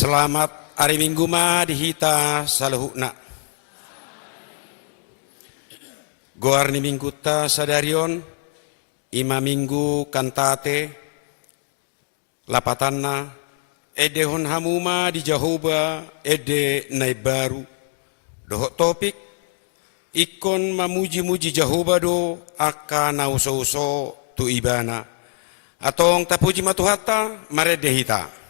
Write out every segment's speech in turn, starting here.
Selamat hari Minggu ma dihita saluhukna. Goar ni minggu ta sadarion ima minggu kantate lapatanna edehon hamuma di Jahoba ede naibaru dohok topik ikon mamuji-muji Jahoba do aka nauso-uso tu ibana atong tapuji matuhata maredehita.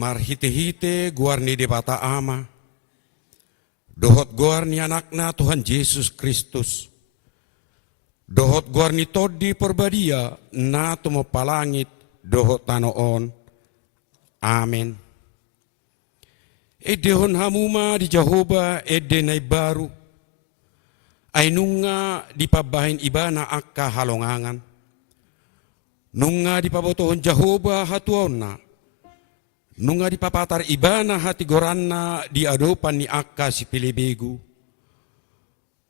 Marhite-hite guar ni debata ama, dohot guar ni anakna Tuhan Yesus Kristus, dohot guar ni todi perbadia na tumo palangit dohot tanoon, amin. Edehon hamuma di Jahoba ede naibaru, ay nunga di pabahin ibana akka halongangan, nunga di pabotohon Jahoba hatuonna, nunga di papatar ibana hati goranna di adopan ni akka si pilibegu.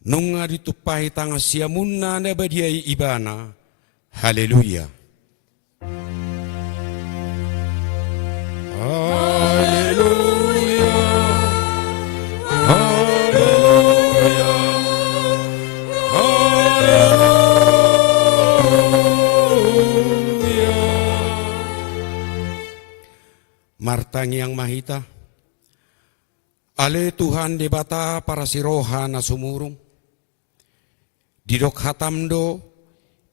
Nunga ditupai tanga siamunna na badiai ibana. Haleluya. Haleluya. Haleluya. Haleluya. Martangi yang mahita, ale Tuhan debata para siroha na sumurung, didok hatamdo,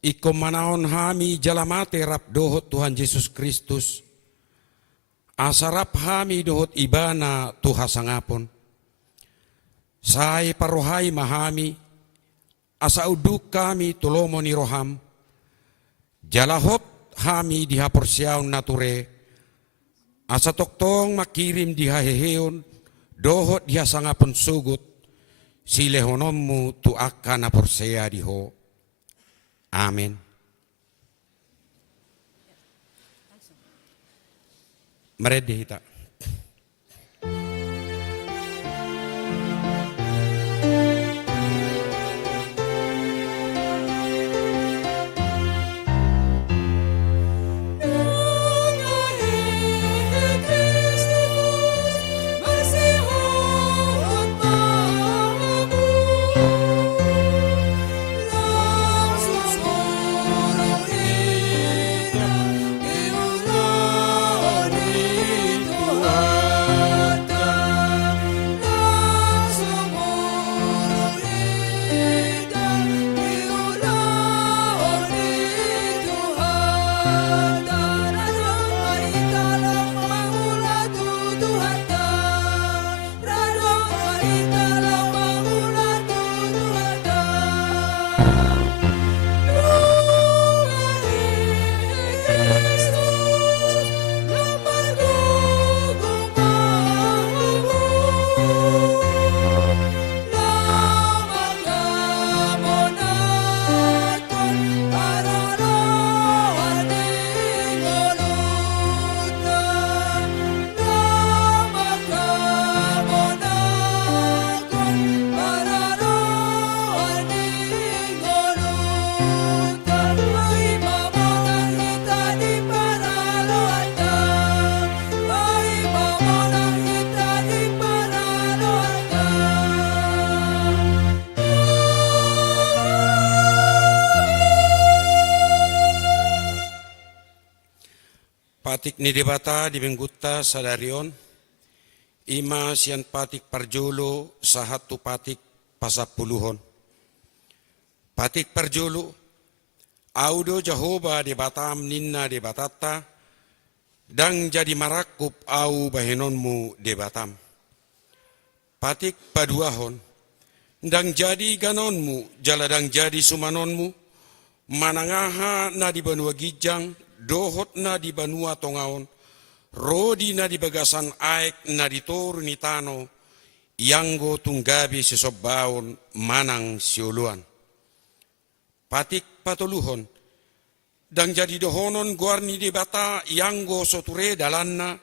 ikom manaon hami jalamate rap dohot Tuhan Yesus Kristus, asarap hami dohot ibana Tuha sangapon, Sai parohai mahami, asa uduk kami tulomo ni roham, jalahot hami dihaporsiaon nature, asa toktong makirim dihaheheon, dohot diha sangapon sugut, silehonommu tu akan naporsea diho. Amin. Merede hita. Patik ni debata di Benggutta sadarion, ima sian patik parjolo sahatu patik pasapuluhon. Patik parjolo, audo Jahoba debatam ninna debatata, dang jadi marakup au bahenonmu debatam. Patik paduahon, dang jadi ganonmu, jaladang jadi sumanonmu, manangaha na di Banua Gijang, dohot na di Banua Tongaon, rodi na di Bagasan Aek na di Toru ni Tano, yanggo tunggabi sisobbaon manang siuluan. Patik patuluhon, dang jadi dohonon guarni di bata yanggo soture dalanna,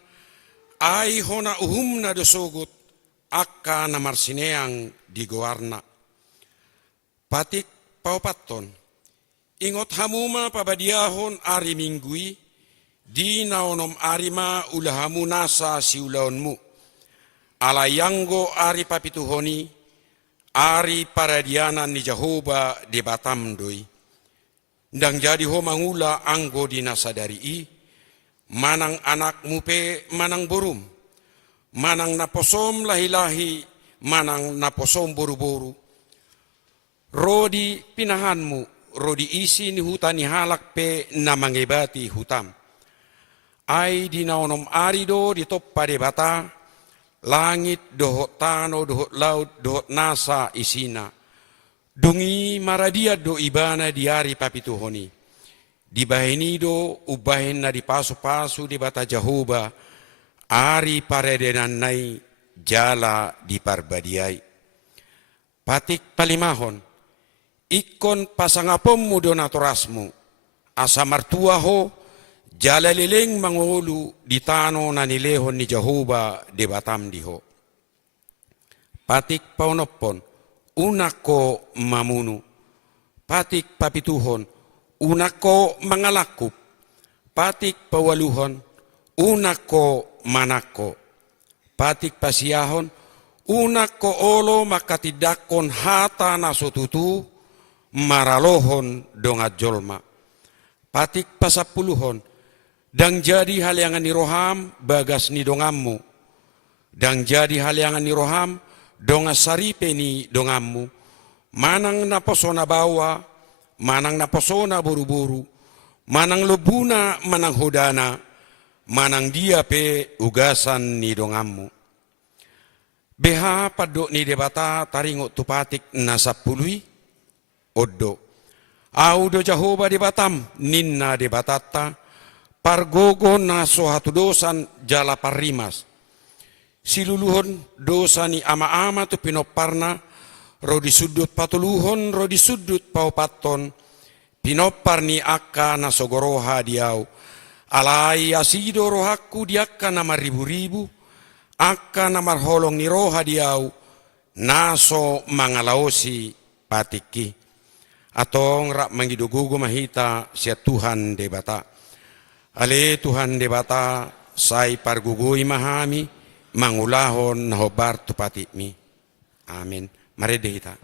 ai hona uhumna dosogut, akka na marsineang di goarna. Patik paupaton, ingot hamuma pabadiahon ari minggui, di naonom arima ulahamu nasa siulaonmu. Alayanggo ari papituhoni, ari paradianan ni Jahoba di Batam doi. Ndang jadi ho mangula anggo di nasadari i, manang anak mupe manang borum, manang naposom lahi-lahi, manang naposom boru-boru. Rodi pinahanmu, rodi isi ni hutan ni halak pe na mangebati hutam. Ai di naonom arido di toppa de bata, langit dohot tano, dohot laut, dohot nasa isina. Dungi maradia do ibana di ari papituhoni. Di bahenido ubahen na di pasu-pasu di bata Jahoba, ari paredenan nai jala di parbadiai. Patik palimahon, ikon pasangapommu donatorasmu, asa martuaho, jala leleng mangolu di tano na nilehon ni Jahoba de Batam diho. Patik paunopon, unako mamunu. Patik papituhon, unako mangalakup. Patik pawaluhon, unako manako. Patik pasiyahon, unako olo makatidakon hata na sotutu, maralohon dongat jolma. Patik pasapuluhon, dang jadi haliangan ni roham bagas ni dongammu. Dang jadi haliangan ni roham dongas saripe ni dongammu. Manang naposona bawa, manang naposona buru-buru, manang lebuna, manang hodana, manang dia pe ugasan ni dongammu. Beha paddo ni debata taringo tupatik na sapului oddo. Audo Jahoba debatam ninna debatata pargogo na sohatu dosan jala parimas. Siluluhon dosa ni ama-ama tu pinoparna ro di sudut patuluhon ro di sudut paupaton pinopar ni akka na sogoroha diau. Alai asido rohaku diakka na maribu-ribu akka na marholong ni roha diau naso mangalaosi patiki atong rak mangidugugo mahita sia Tuhan debata ale Tuhan debata sai pargugui mahami mangulahon nahobar tupatimi amin. Mari dehita.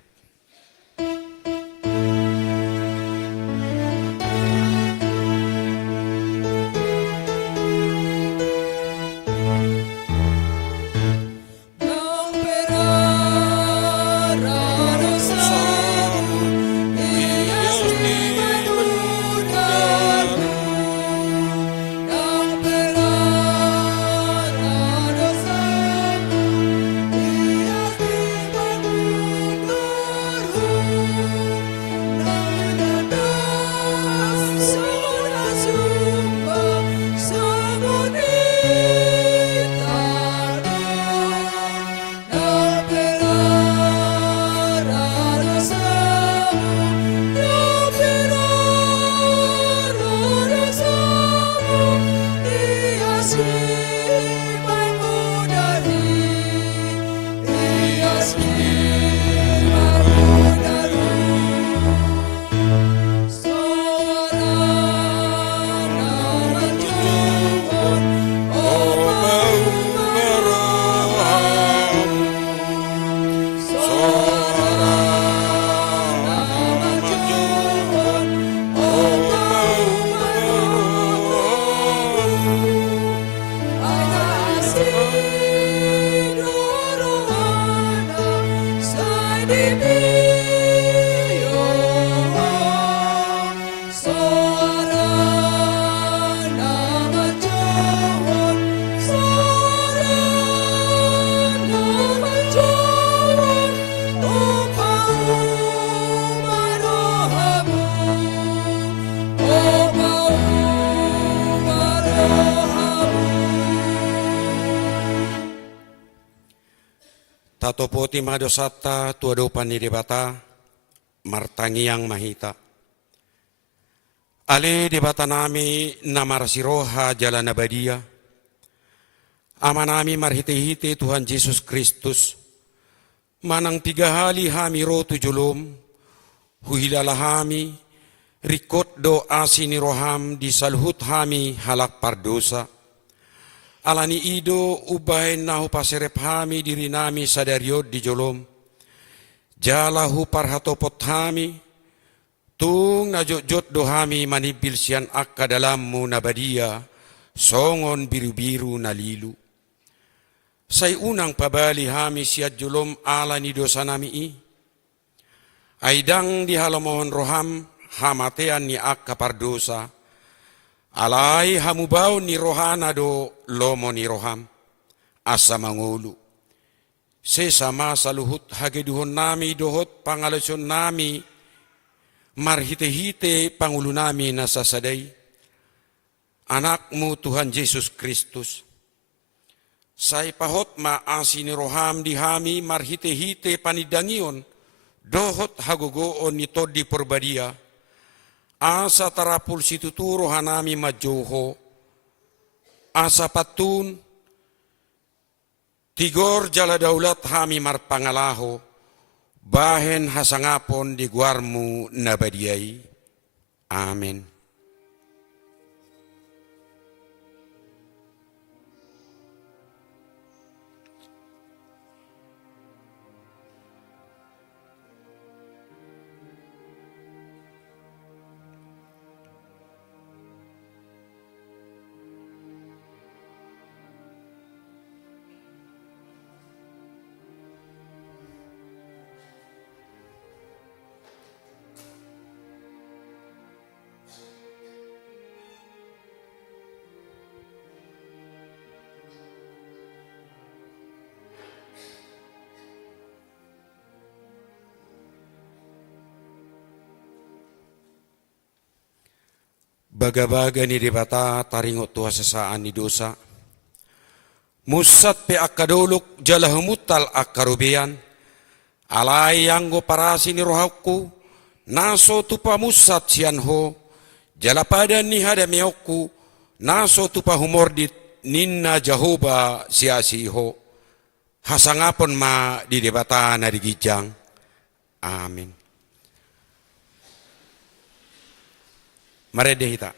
Tatopoti madosata tuadopan ni debata martangiang mahita. Ale debata nami namarasiroha jalan abadia. Ama nami marhite-hite Tuhan Yesus Kristus. Manang 3 hali hami rotu julum. Huhilala hami. Rikot do asini roham di salhut hami halak pardosa. Alani ido ubahin nahu paserep hami diri nami sadariod di jolom. Jalahu parhatopot hami. Tung najot-jot do hami manibil sian akka dalammu nabadia. Songon biru-biru nalilu. Say unang pabali hami siat jolom alani dosa nami i. Aidang di halamohon roham hamatean ni akka pardosa. Alai hamubau ni rohana do lomo ni roham asa mangulu. Sesama saluhut hageduhon nami dohot pangalason nami marhite-hite pangulu nami nasasadai. Anakmu Tuhan Yesus Kristus. Say pahot maasi ni roham di hami marhite-hite panidangion dohot hagogoon ni todi porbadia. Asa tarapul situturo hanami majoho, asa patun, tigor jala daulat hami marpangalaho, bahen hasangapon di guarmu nabadiai. Amin. Baga-baga ni debata taringot tuha sasaan ni dosa. Musat pe akadolok jalahamutal akarubian. Alay anggo parasi ni rohaku. Naso tupa musat sianho. Jalapadan ni hadamiokku. Naso tupa humordit ninna Jahoba siasiho. Hasangapon ma di debata na digijang. Amin. Mari kita.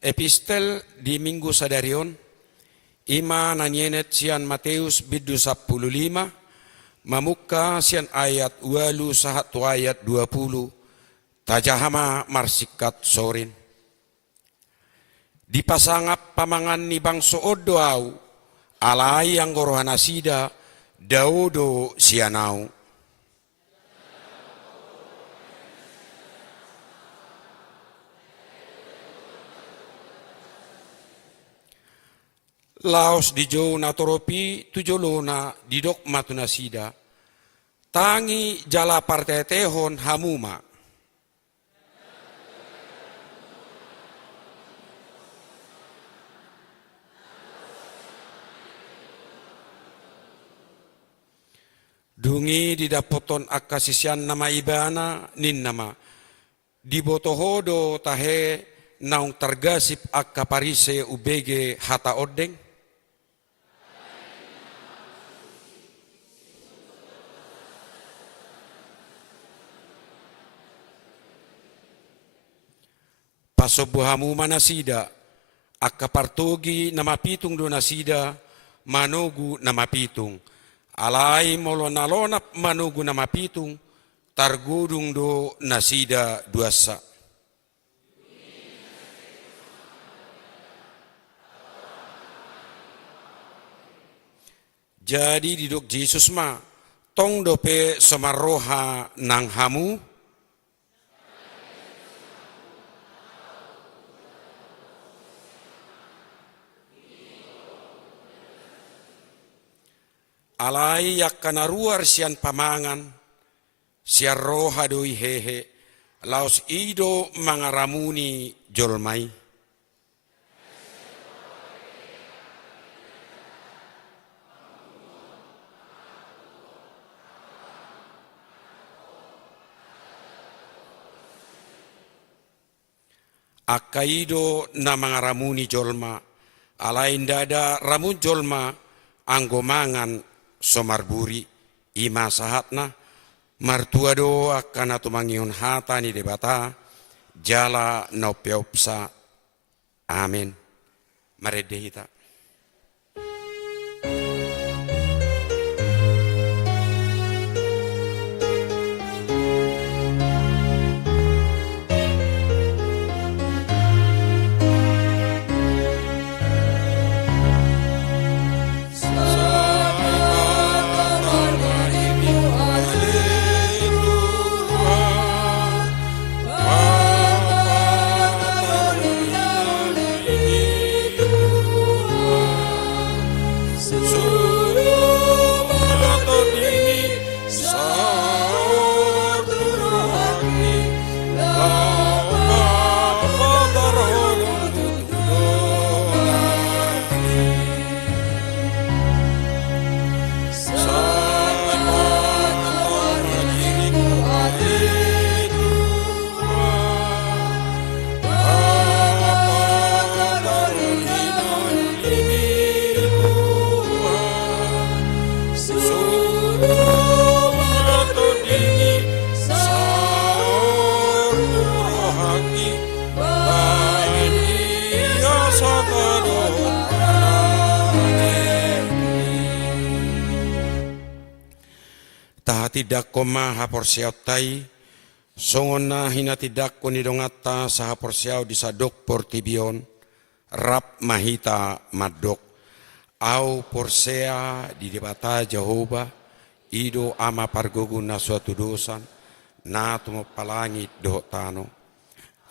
Epistel di Minggu Sadarion, ima nanyenet sian Matius bidu 15, mamuka sian ayat 8 sahatu ayat 20, tajahama marsikat sorin. Dipasangap pamangan ni bangso odoau, alai yang gorohana sida, daudo sianau. Laos di jo natoropi tujolona di dok matuna sida. Tangi jala partetehon hamuma. Dungi didapoton akasisian nama ibana nin nama. Dibotohodo tahe naung tergasip akaparise ubege hata odeng. Pasobuhamu manasida, akapartogi nama pitung do nasida, manogu nama pitung. Alai molonalonap manogu nama pitung, targudung do nasida duasa. Jadi didok Yesus ma, tong dope somaroha nang hamu, alai yak kanaruar sian pamangan, sian roha doi hehe, laos ido mangaramuni jolmai. Akaido na mangaramuni jolma, alai ndada ramun jolma, anggo mangan somarburi ima sahatna martua do akana tumangion hata ni debata jala no peopsa. Amin. Maredehita. tidak koma haporsiaw tay, songon na hinatidak ko ni dongata sa haporsiaw di sadok portibion, rap mahita madok, au porsea di debata Jehovah, ido ama pargogun na suatu dosan, na tumapalangit doh tano,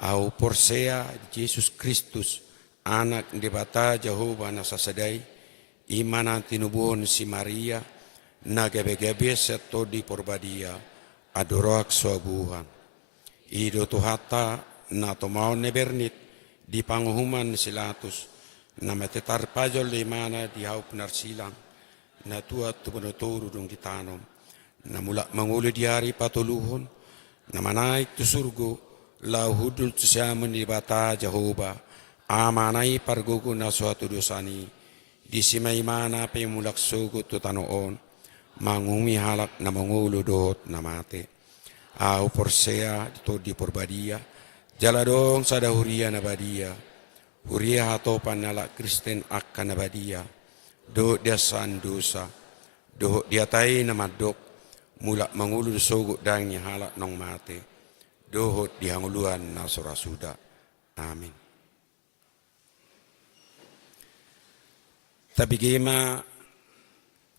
au porsea Yesus Kristus, anak debata Jehovah na sasadai, imanan tinubuhon si Maria, na gabe-gabe seto di porbadia, adorak suabuhan. Ido tuhata na tomaon nebernit, di panguhuman silatus, na matetar pajol di mana di haup narsilang, na tuat tumanuturo dong ditanom, na mula manguli di hari patuluhon, na manaik tu surgo, lau hudul tu siaman di bata Jehovah, amanai pargugo na suatu dosani, di simay mana pemulak sugo tu tanoon, mangumi halak na mangulu dot na mate. Au porsea to di porbadia, jaladong sada huria na badia, huria hatopan nala Kristen akka na badia, do desan dosa, do diatai na madok, mulak mangulu sugo dang ni halak nong mate, dohot dihanguluan na surasuda. Amin. Tapi gema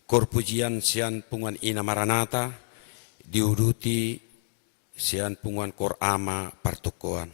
korpujian sian pungan ina maranata diuduti sian pungan kor ama partukoan.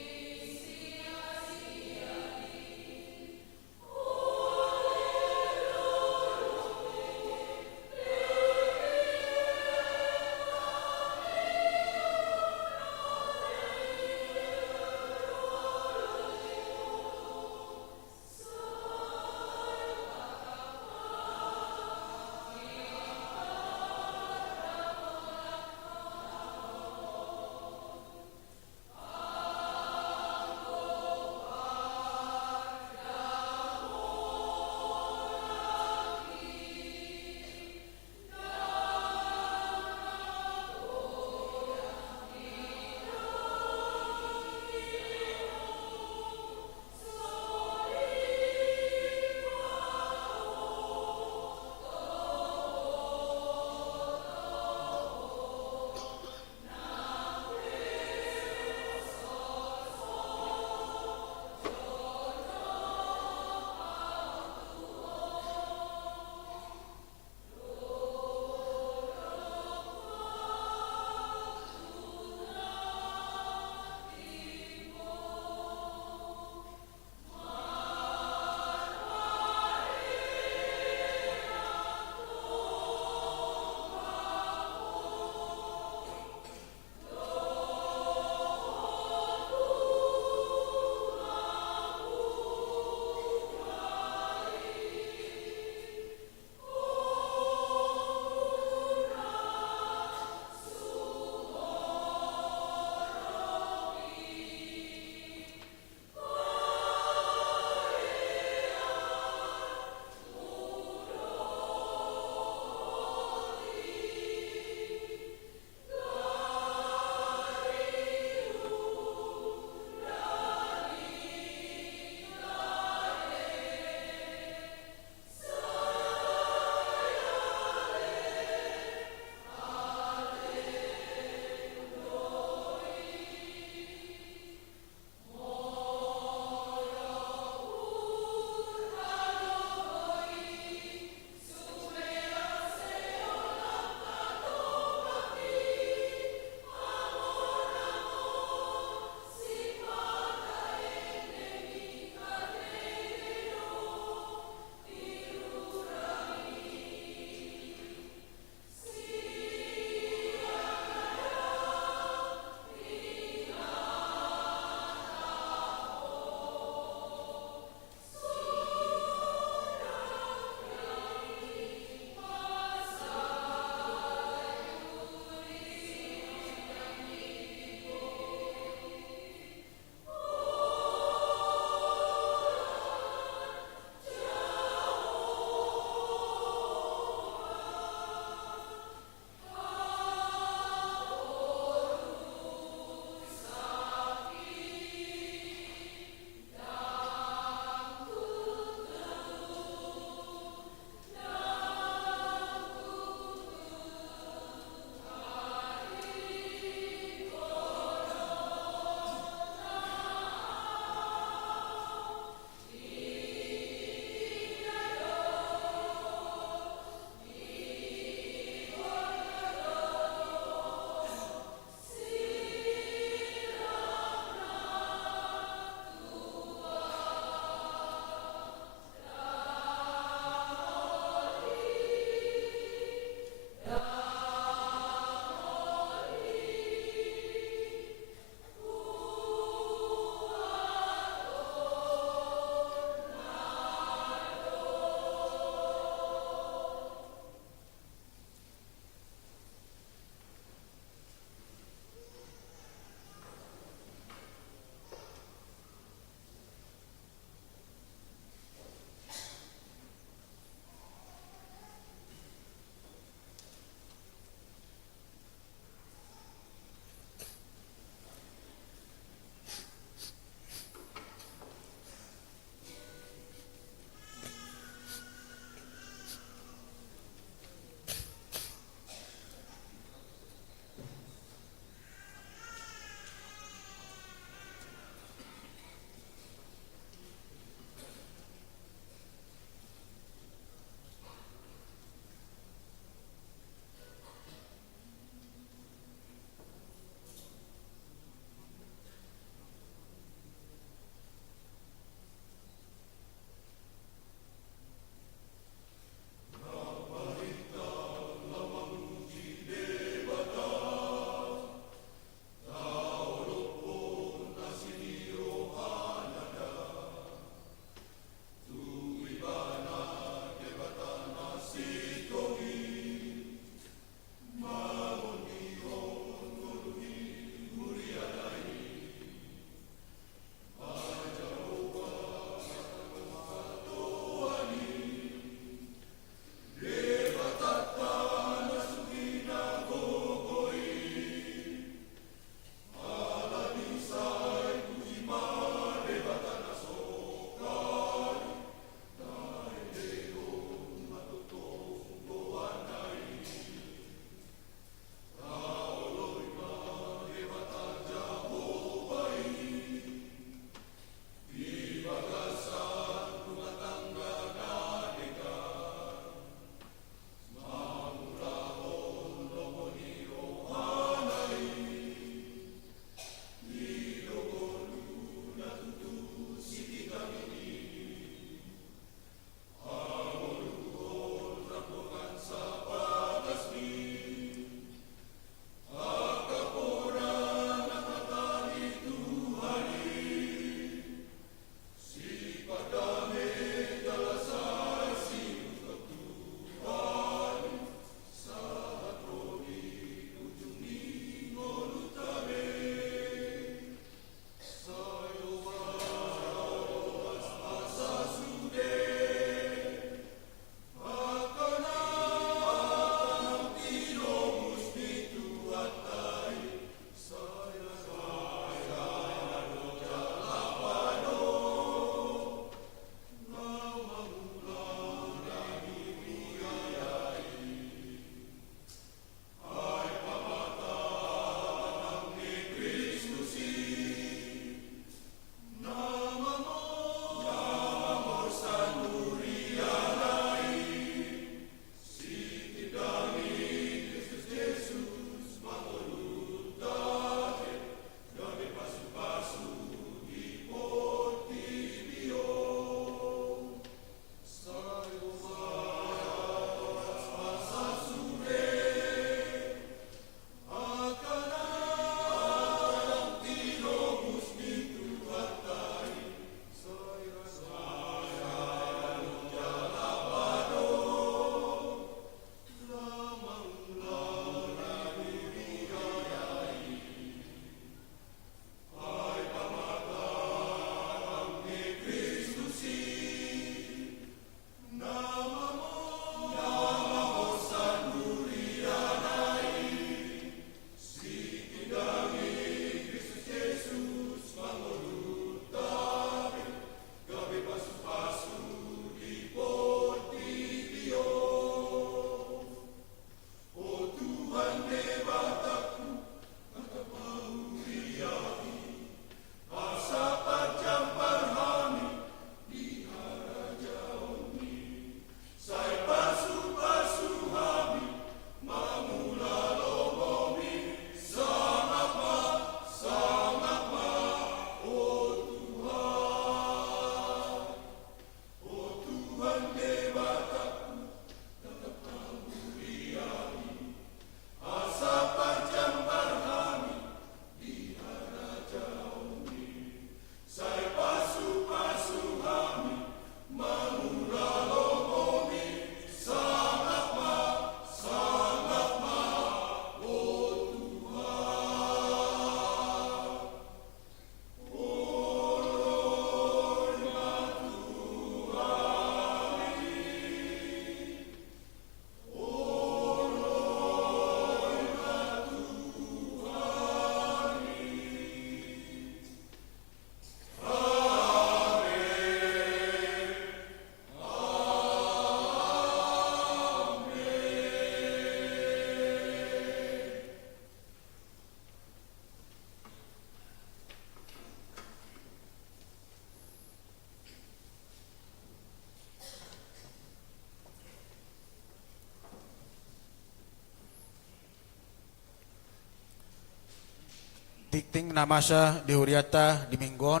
tikting namasa di Huriata di Minggon,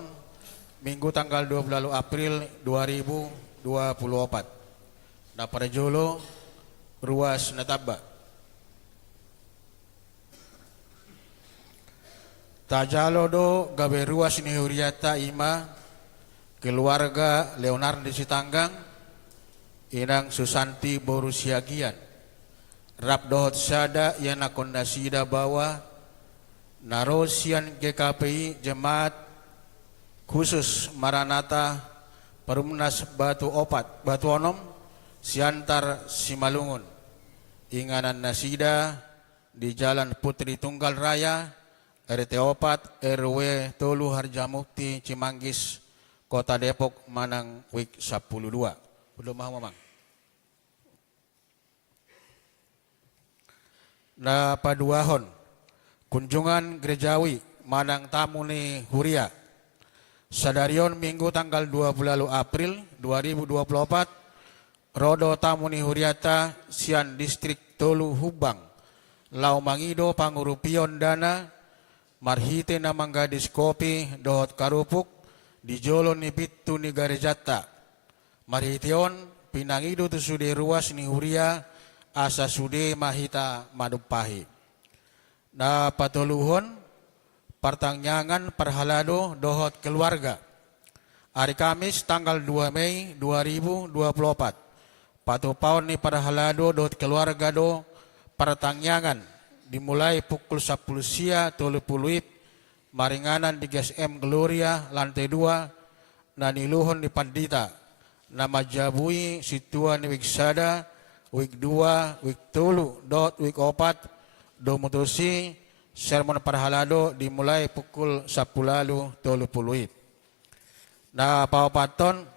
Minggu tanggal 20 April 2024. Na parejolo ruas nataba. Tajalo do gawe ruas ni Huriata ima keluarga Leonardo Sitanggang inang Susanti Borusiagian rap dohot sada yana kondasida bawa narosian GKPI Jemaat Khusus Maranatha Perumnas Batu Opat Batu Onom Siantar Simalungun inganan nasida di Jalan Putri Tunggal Raya RT 4 RW Tolu Harjamukti Cimanggis Kota Depok Manang Wik 12. Belum mau Mamang. Na paduahon kunjungan gerejawi Manang tamu ni Huria sadarion Minggu tanggal 20 April 2024 rodo tamu ni Huriata Sian Distrik Tolu Hubang Lau Mangido Pangurupion Dana marhite na manggadis kopi dohot karupuk di jolon ni pitu ni garejata marhition pinangido tu sude ruas ni Huria asa sude mahita madupahi na patuluhon pertangyangan perhalado dohot keluarga hari Kamis tanggal 2 Mei 2024 patupaon ni perhalado dohot keluarga do pertangyangan dimulai pukul 10 sia 30 maringanan di GSM Gloria lantai 2 naniluhon di Pandita nama jabui situa ni Wiksada Wik 2 Wik Tulu dot Wik 4 do mutusi sermon parhalado dimulai pukul 10.30 na pawapaton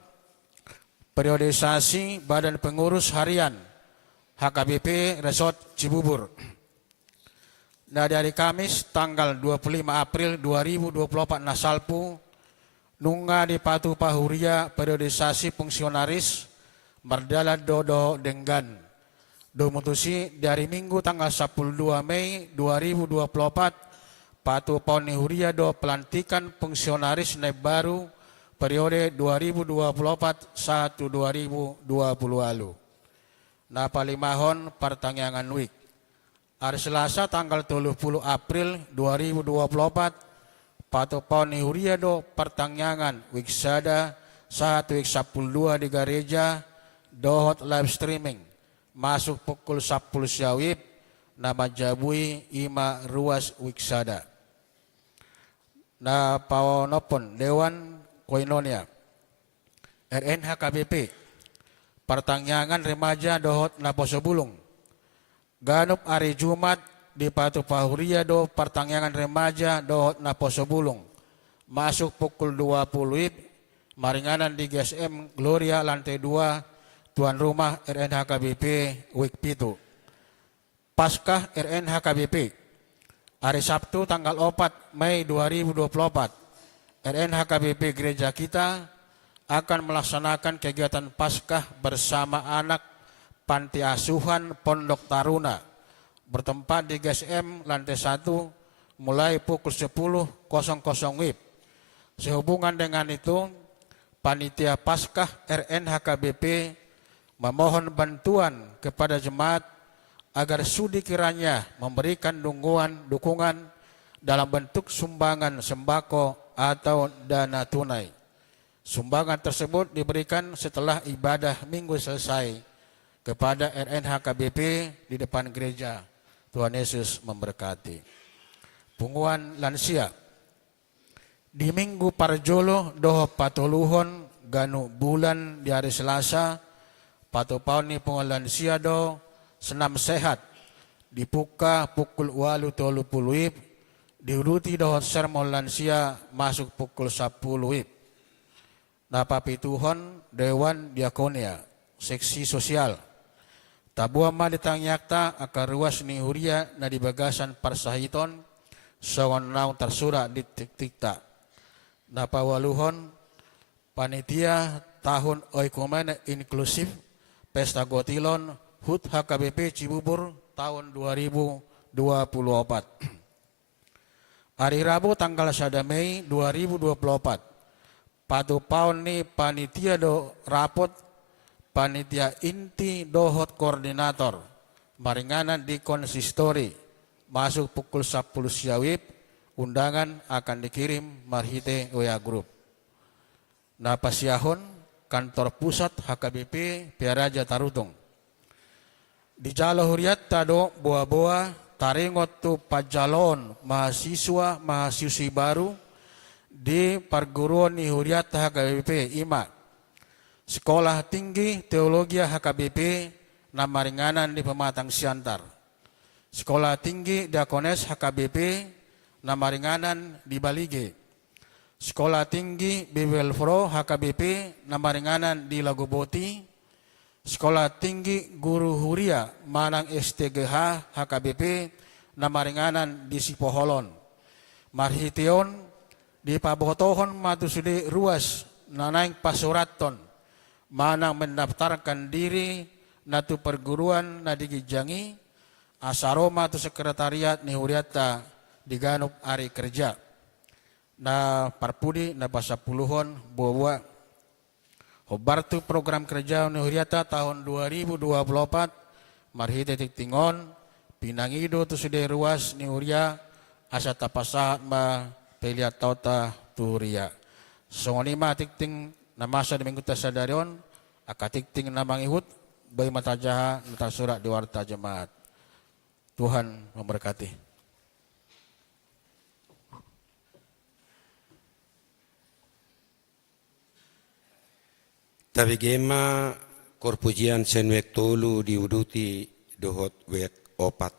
periodisasi Badan Pengurus Harian HKBP Resort Cibubur. Nah dari Kamis tanggal 25 April 2024 nasalpu nunga di Patu Pahuria periodisasi fungsionaris Merdala Dodo Denggan do mutusi dari Minggu tanggal 12 Mei 2024 Patu Pauni Huria do pelantikan fungsionaris naib baru periode 2024 1 2020 lalu. Nah palimahon pertangyangan wik hari Selasa tanggal 30 April 2024 Patu Pauni Huria do pertangyangan Wiksada 1 Wik 12 di gereja dohot live streaming masuk pukul 10 syawib nama jabui ima ruas Wiksada. Na pawonopon Dewan Koinonia RNH KBP pertangyangan remaja dohot Naposobulung Ganup hari Jumat di Patu Pahuria do pertangyangan remaja dohot Naposobulung masuk pukul 20 maringanan di GSM Gloria lantai 2 tuan rumah RNH KBP Wik Pitu. Paskah RNH KBP hari Sabtu tanggal 4 Mei 2024 RNH KBP gereja kita akan melaksanakan kegiatan Paskah bersama anak Panti Asuhan Pondok Taruna bertempat di GSM lantai 1 mulai pukul 10.00 WIB. Sehubungan dengan itu, Panitia Paskah RNH KBP memohon bantuan kepada jemaat agar sudi kiranya memberikan dukungan dalam bentuk sumbangan sembako atau dana tunai. Sumbangan tersebut diberikan setelah ibadah minggu selesai kepada RNH KBP di depan gereja. Tuhan Yesus memberkati. Punguan lansia. Di Minggu Parjolo doho patoluhon ganu bulan di hari Selasa patopaun ni punguan lansia do senam sehat dibuka pukul 8.30 diuruti doho sermon lansia masuk pukul 10 WIB. Napa pituhon Dewan Diakonia seksi sosial tabua ma ditanyakta akan ruas ni Huria na di bagasan parsahiton sawan naung tersura di tiktikta napa waluhon panitia tahun oikumene inklusif pesta gotilon HUT HKBP Cibubur tahun 2024. Hari Rabu tanggal 1 Mei 2024. Patu paun ni panitia do rapot panitia inti dohot koordinator maringanan di konsistori masuk pukul 10 siawib. Undangan akan dikirim marhite WA Group. Na pasiahon kantor pusat HKBP Piaraja Tarutung. Di Jalo Huriat tado boa-boa taringot tu pajalon mahasiswi baru di perguruan ni Huriat HKBP IMA. Sekolah Tinggi Teologi HKBP Namaringanan di Pematang Siantar. Sekolah Tinggi Diakones HKBP Namaringanan di Balige. Sekolah Tinggi Bibelfro HKBP Namaringanan di Lagoboti. Sekolah Tinggi Guru Huria Manang STGH HKBP Namaringanan di Sipoholon. Marhition di Pabotohon Matusude Ruas Nanaing Pasuraton Manang mendaftarkan diri natu perguruan nadigijangi asaroma tu sekretariat ni Huriata diganuk hari kerja. Na parpudi na pasapuluhon buah Hobartu program kerja Unihuriata tahun 2024 marhite tiktingon pinangido tu sude ruas ni Huria asa tapasahat ma peliat tauta turia. Songonima tikting na masa di minggu tasadarion akatikting na mangihut bay matajaha natasurat di warta jemaat. Tuhan memberkati. Tapi gema korpujian senwek tolu diuduti dohot wek opat.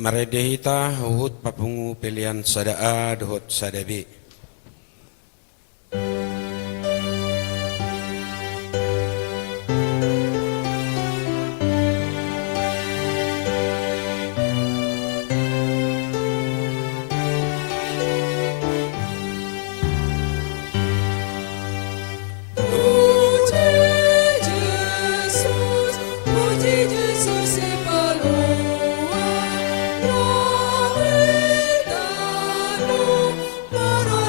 Maredehita uhut papungu pilihan sadaa dohot sadabi. Para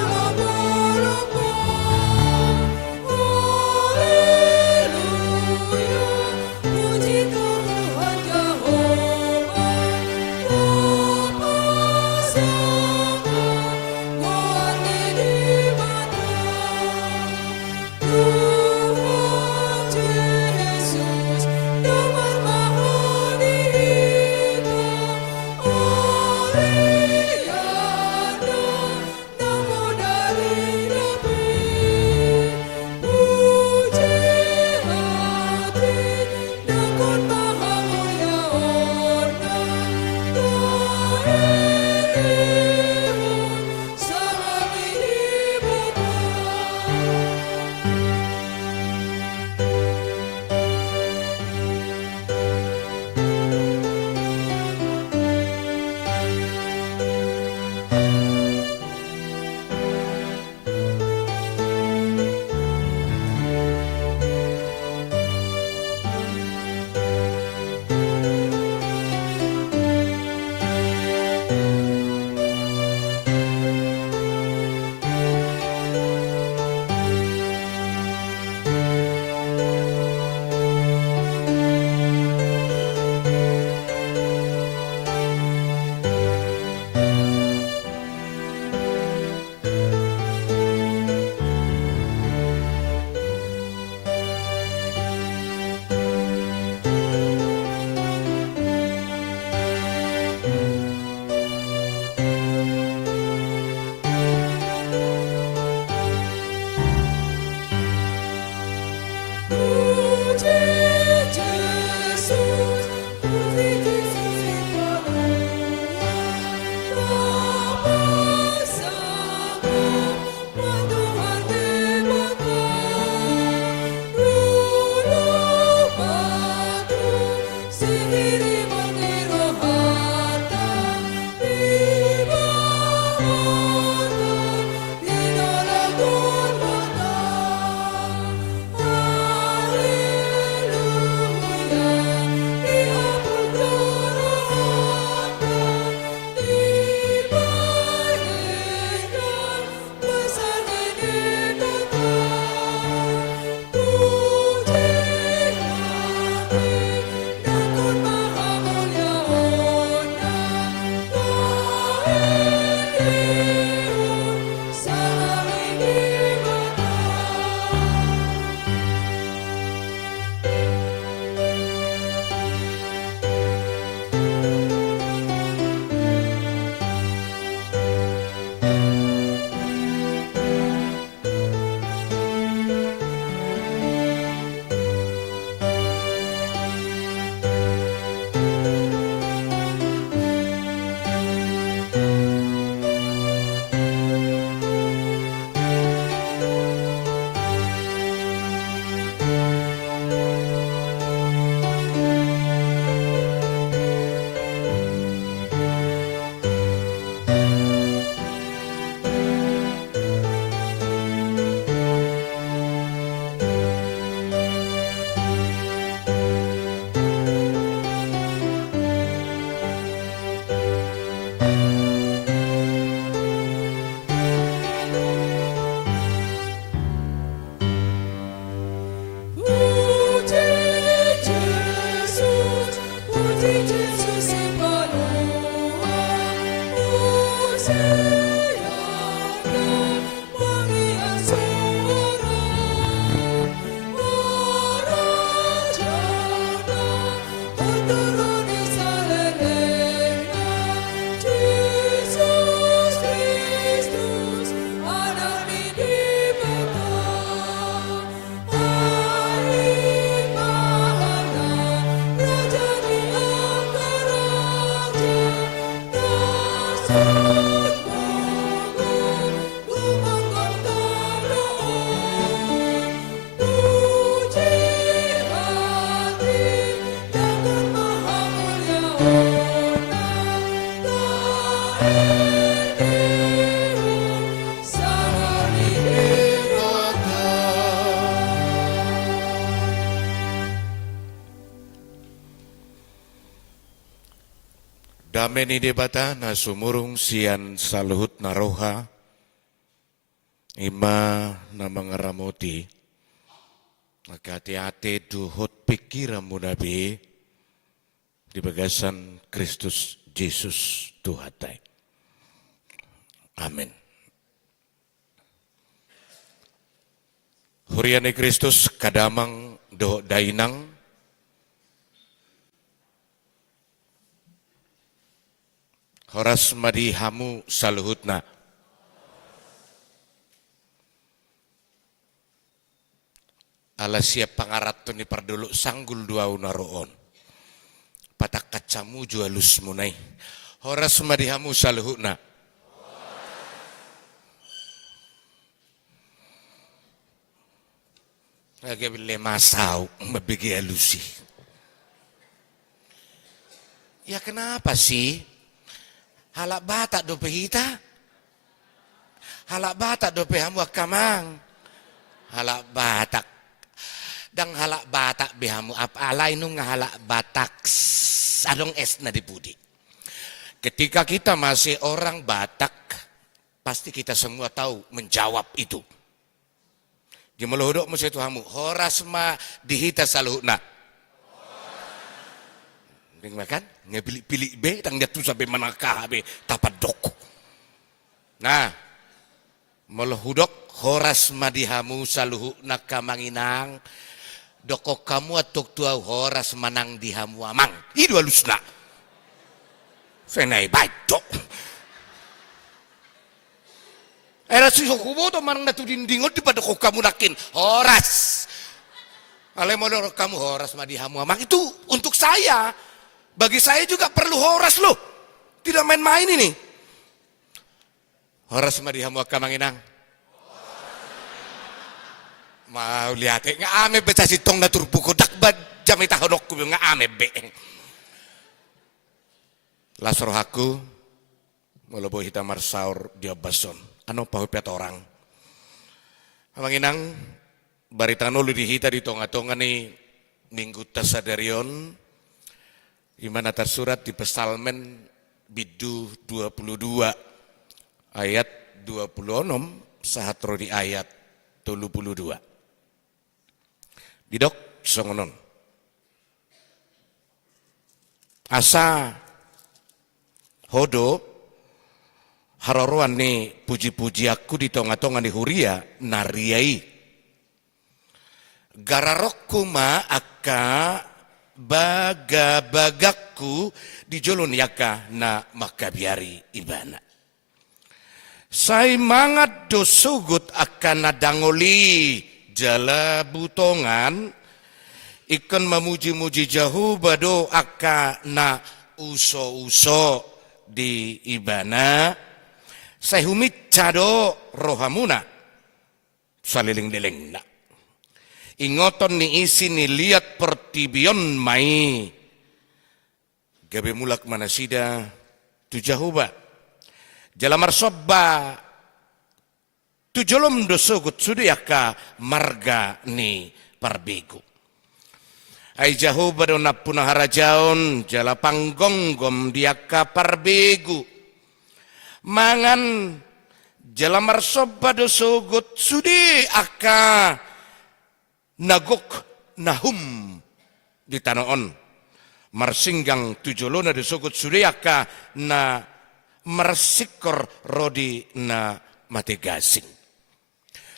Dame ni debata na sumurong siyan sa luhut na roha, ima na mga ramoti, magkati-ati duhot pikiran mo nabi, di bagasan Kristus Jesus Tuhatay. Amen. Hurian ni Kristus kadamang do dainang, horas madihamu saluhutna. Alasya pangarat to ni pardulu sanggul dua unaroon. Patak kacamu jualus munay. Horas madihamu saluhutna. Lagi bile masau mabigi alusi. Ya kenapa sih? Halak batak do pehita. Halak batak do pehamu akamang. Halak batak. Dang halak batak behamu apa alay nung halak batak. Adong es na dipudi. Ketika kita masih orang Batak, pasti kita semua tahu menjawab itu. Gimana hodok musuh itu hamu. Horas ma dihita saluhna. Deng makan, ngepilik-pilik be, tang jatuh sampai manakah be, tapadok. Nah, melehudok horas madihamu saluhu nakamanginang, doko kamu atuk tuau horas manang dihamu amang. Idu alusna. Senai baik Era si sokubo to manang natu dindingot di pada kok kamu nakin horas. Ale modal kamu horas madihamu amang itu untuk saya. Bagi saya juga perlu horas loh. Tidak main-main ini. Horas madihamu akamanginang. Mau lihat nga ame beca sitong na turbuko dakbad jami tahonok ko nga ame be. Lasrohaku molobo hita marsaur dia bason. Ano pahupet orang. Amanginang baritano lu dihita di tonga-tonga ni minggu tasadarion. Imana tersurat di Psalmen bidu 22 ayat 26 sahatro di ayat 32. Didok songonon. Asa hodo haroroan ni puji-puji aku di tonga-tonga ni huria nariai. Gararokku ma akka baga-bagaku di jolon yaka na makabiari ibana. Say mangat dosugut akan nadangoli jala butongan ikan memuji-muji jauh bado akan na uso-uso di ibana. Say humit cado rohamuna saliling-liling na. Ingoton ni isi ni liat pertibion mai. Gabi mulak manasida tujahuba. Jalamar sobba tujolom dosogut sudiyaka marga ni parbegu. Ay jahuba do napuna harajaon jala panggonggom diaka parbegu. Mangan jalamar sobba dosogut sudiyaka nagok nahum di tanoon marsinggang tujolona disugut suriaka na marsikor rodi na matigasing.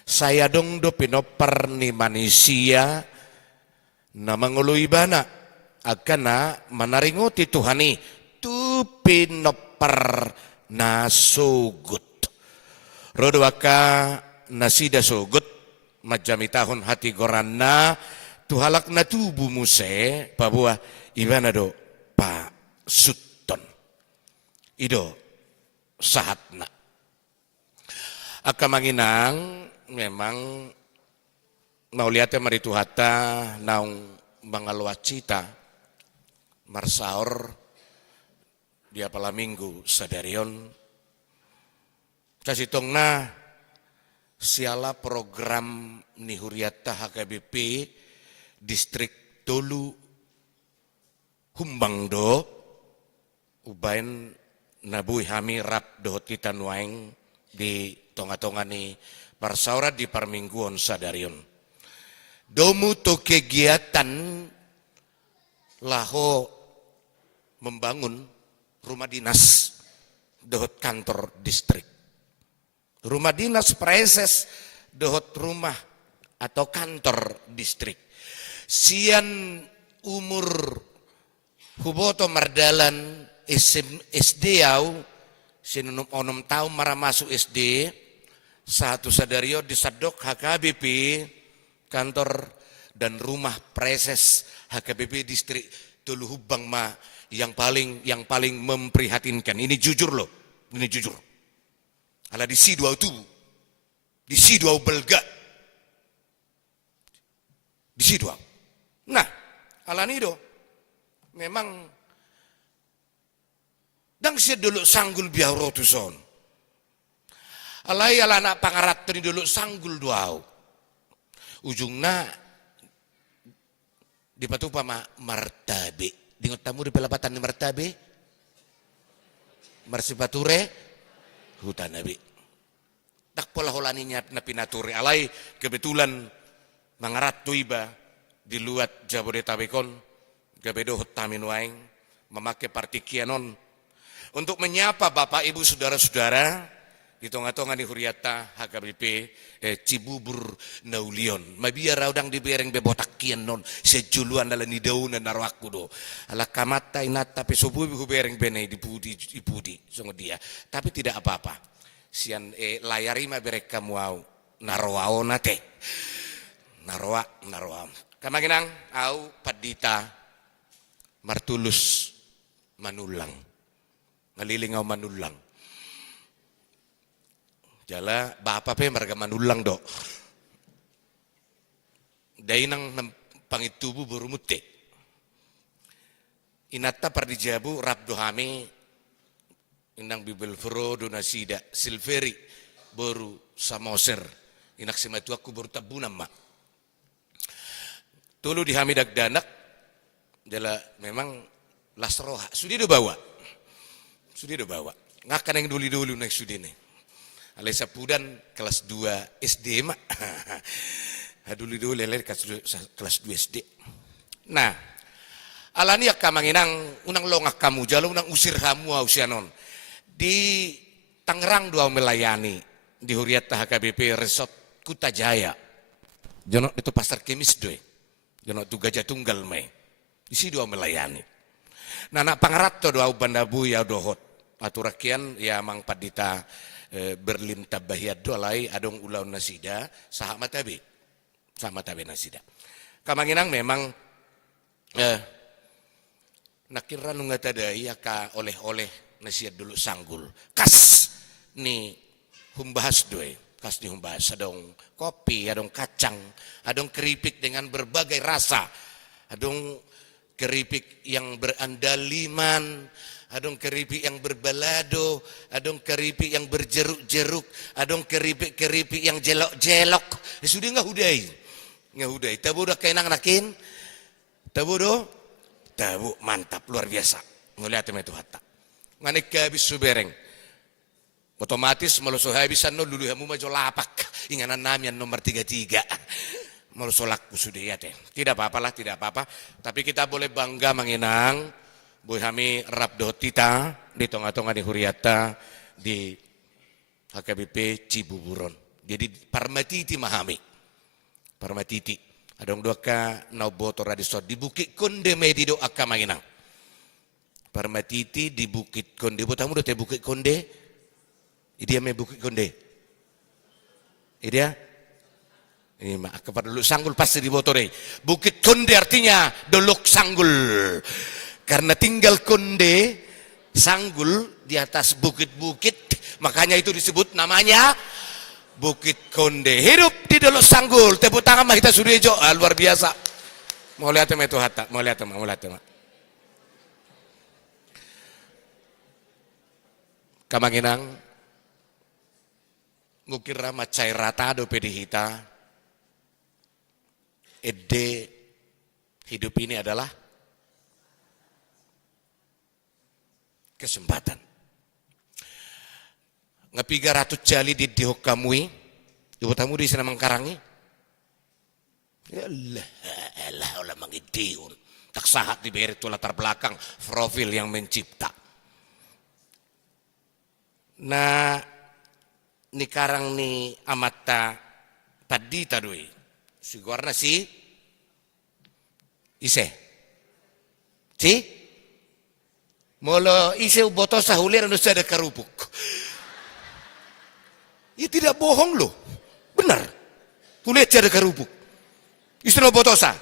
Saya dong do pinopar ni manusia na mangului bana akan na manaringoti Tuhani tu pinopar na sugut. Rodwaka nasida sugut majami tahun hati goranna tuhalak na tubuh muse pabuah ibana do pa sutton ido sahatna akamanginang memang mau lihatnya maritu hata naung mangalwacita marsaor dia pala minggu sadarion kasitongna siala program nihuriata HKBP distrik Tolu Humbang do ubain nabui hami rap dohot kita nuaing di tonga-tonga ni parsaura di parmingguan sadarion. Domu to kegiatan laho membangun rumah dinas dohot kantor distrik. Rumah dinas preses dohot rumah atau kantor distrik. Sian umur huboto mardalan SD au sinunum onom tahun mara masuk SD satu sadario disadok HKBP kantor dan rumah preses HKBP distrik Tolu Hubang ma yang paling memprihatinkan. Ini jujur loh, ini jujur. Ala di si dua tubuh, di si dua belga, di si dua. Nah, ala nido memang dang siya dulu sanggul biar rotuson. Alai ala anak pangarat tadi dulu sanggul duau. Ujungnya di patupa martabe. Dingot tamu di pelapatan ni martabe. Marsipature hutan nabi. Tak pola holaninya na pinature. Alai kebetulan mangarat tuiba di luat Jabodetabekon gabedo tamin waing memakai partikianon untuk menyapa Bapak Ibu saudara-saudara di tonga-tonga di Huriata HKBP Cibubur Naulion. Mabia raudang di bereng bebotak kian non sejuluan dalam ni daun dan narwaku do. Ala kamata inat tapi subuh hu bereng bene di pudi songo dia. Tapi tidak apa-apa. Sian layari ma berek kamu au narwao nate. Narwa. Kamaginang au padita martulus manulang. Ngalilingaw manulang. Jala bapa pe marga manulang do. Dai nang pangitubu burumutte. Inatta pardijabu rabdo hami inang bibel fro do nasida silveri boru samoser inak sematu aku boru tabunam mak. Tulu di hamidak danak jala memang lasroha sudi do bawa. Ngakan yang dulu naik sudi nih. Alai sapudan kelas 2 SD mak. Dulu leler kelas 2 SD. Nah, alani ak kamanginang unang longak kamu jalo unang usir kamu ausianon. Di Tangerang dua melayani di Huriata HKBP Resort Kutajaya. Jono itu pasar kemis doy. Jono tu Gajah Tunggal mai. Di sini dua melayani. Nah, nak pangarat to dua bandabu ya dohot. Aturakian ya mang padita Berlin tabahiat dolai adong ulau nasida sahak matabe nasida. Kamanginang memang nakira nung ngatadai aka oleh-oleh nasihat dulu sanggul. Kas ni humbahas doy. Kas ni humbahas adong kopi, adong kacang, adong keripik dengan berbagai rasa. Adong keripik yang berandaliman, adong keripik yang berbalado, adong keripik yang berjeruk-jeruk, adong keripik-keripik yang jelok-jelok. Sudah ngahudai. Tabu dah kainang nakin? Tabu mantap, luar biasa. Ngeliat itu hatta. Nganik habis subereng. Otomatis maluso habisan no lulu hamu majo lapak. Inganan namin nomor 33. Maluso laku sudah ya teh. Tidak apa-apa. Tapi kita boleh bangga menginang. Boy kami rap dotita di tonga-tonga di Huriata di HKBP Cibuburon. Jadi parmatiti mahami. Parmatiti. Adong doka nauboto radiso di Bukit Konde medido akka manginang. Parmatiti di Bukit Konde. Botamu do te Bukit Konde. Idia me Bukit Konde. Idia ini mah kepada dulu sanggul pasti di botore. Bukit Konde artinya dolok sanggul. Karena tinggal konde sanggul di atas bukit-bukit, makanya itu disebut namanya Bukit Konde. Hidup di Dolok Sanggul. Tepuk tangan mah kita sudah hijau. Luar biasa. Mau lihat itu hatta, mau lihat. Kamanginang ngukira macai rata do pedihita. Ede hidup ini adalah kesempatan. Ngapiga ratut jali di dihokamui, ibu tamu di sana mengkarangi. Ya Allah, olah mangidiun. Tak sahat diberi itu latar belakang profil yang mencipta. Nah, ni karang ni amata padita doi. Sigurna si ise. Si? Molo ise boto sahulir anu sada karupuk. Ya tidak bohong loh. Benar. Kulihat sada karupuk. Istri botosa.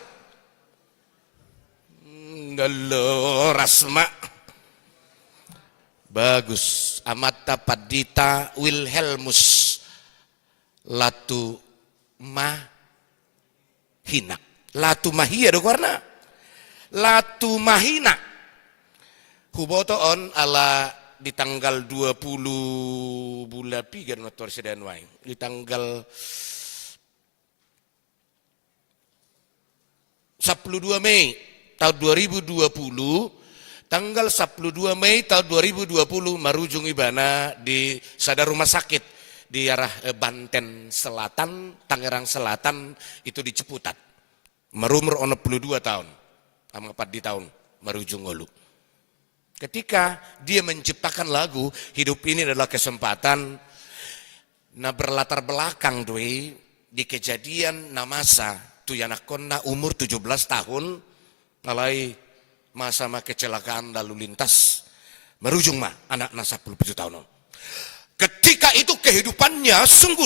Dalo rasma. Bagus. Amata padita Wilhelmus latu mahina. Latu mahia do karena. Latu mahina. Huboto on ala di tanggal 20 bulan 3 notor sedan wae. Di tanggal 12 Mei tahun 2020, tanggal 12 Mei tahun 2020 marujung ibana di sadar rumah sakit di arah Banten Selatan, Tangerang Selatan itu di Ciputat. Merumur 62 tahun, sama 4 di tahun marujung olu. Ketika dia menciptakan lagu Hidup Ini Adalah Kesempatan, nah berlatar belakang doi di kejadian namasa tu yanakonna umur 17 tahun nalai masa kecelakaan lalu lintas merujung anak 17 tahun. Ketika itu kehidupannya sungguh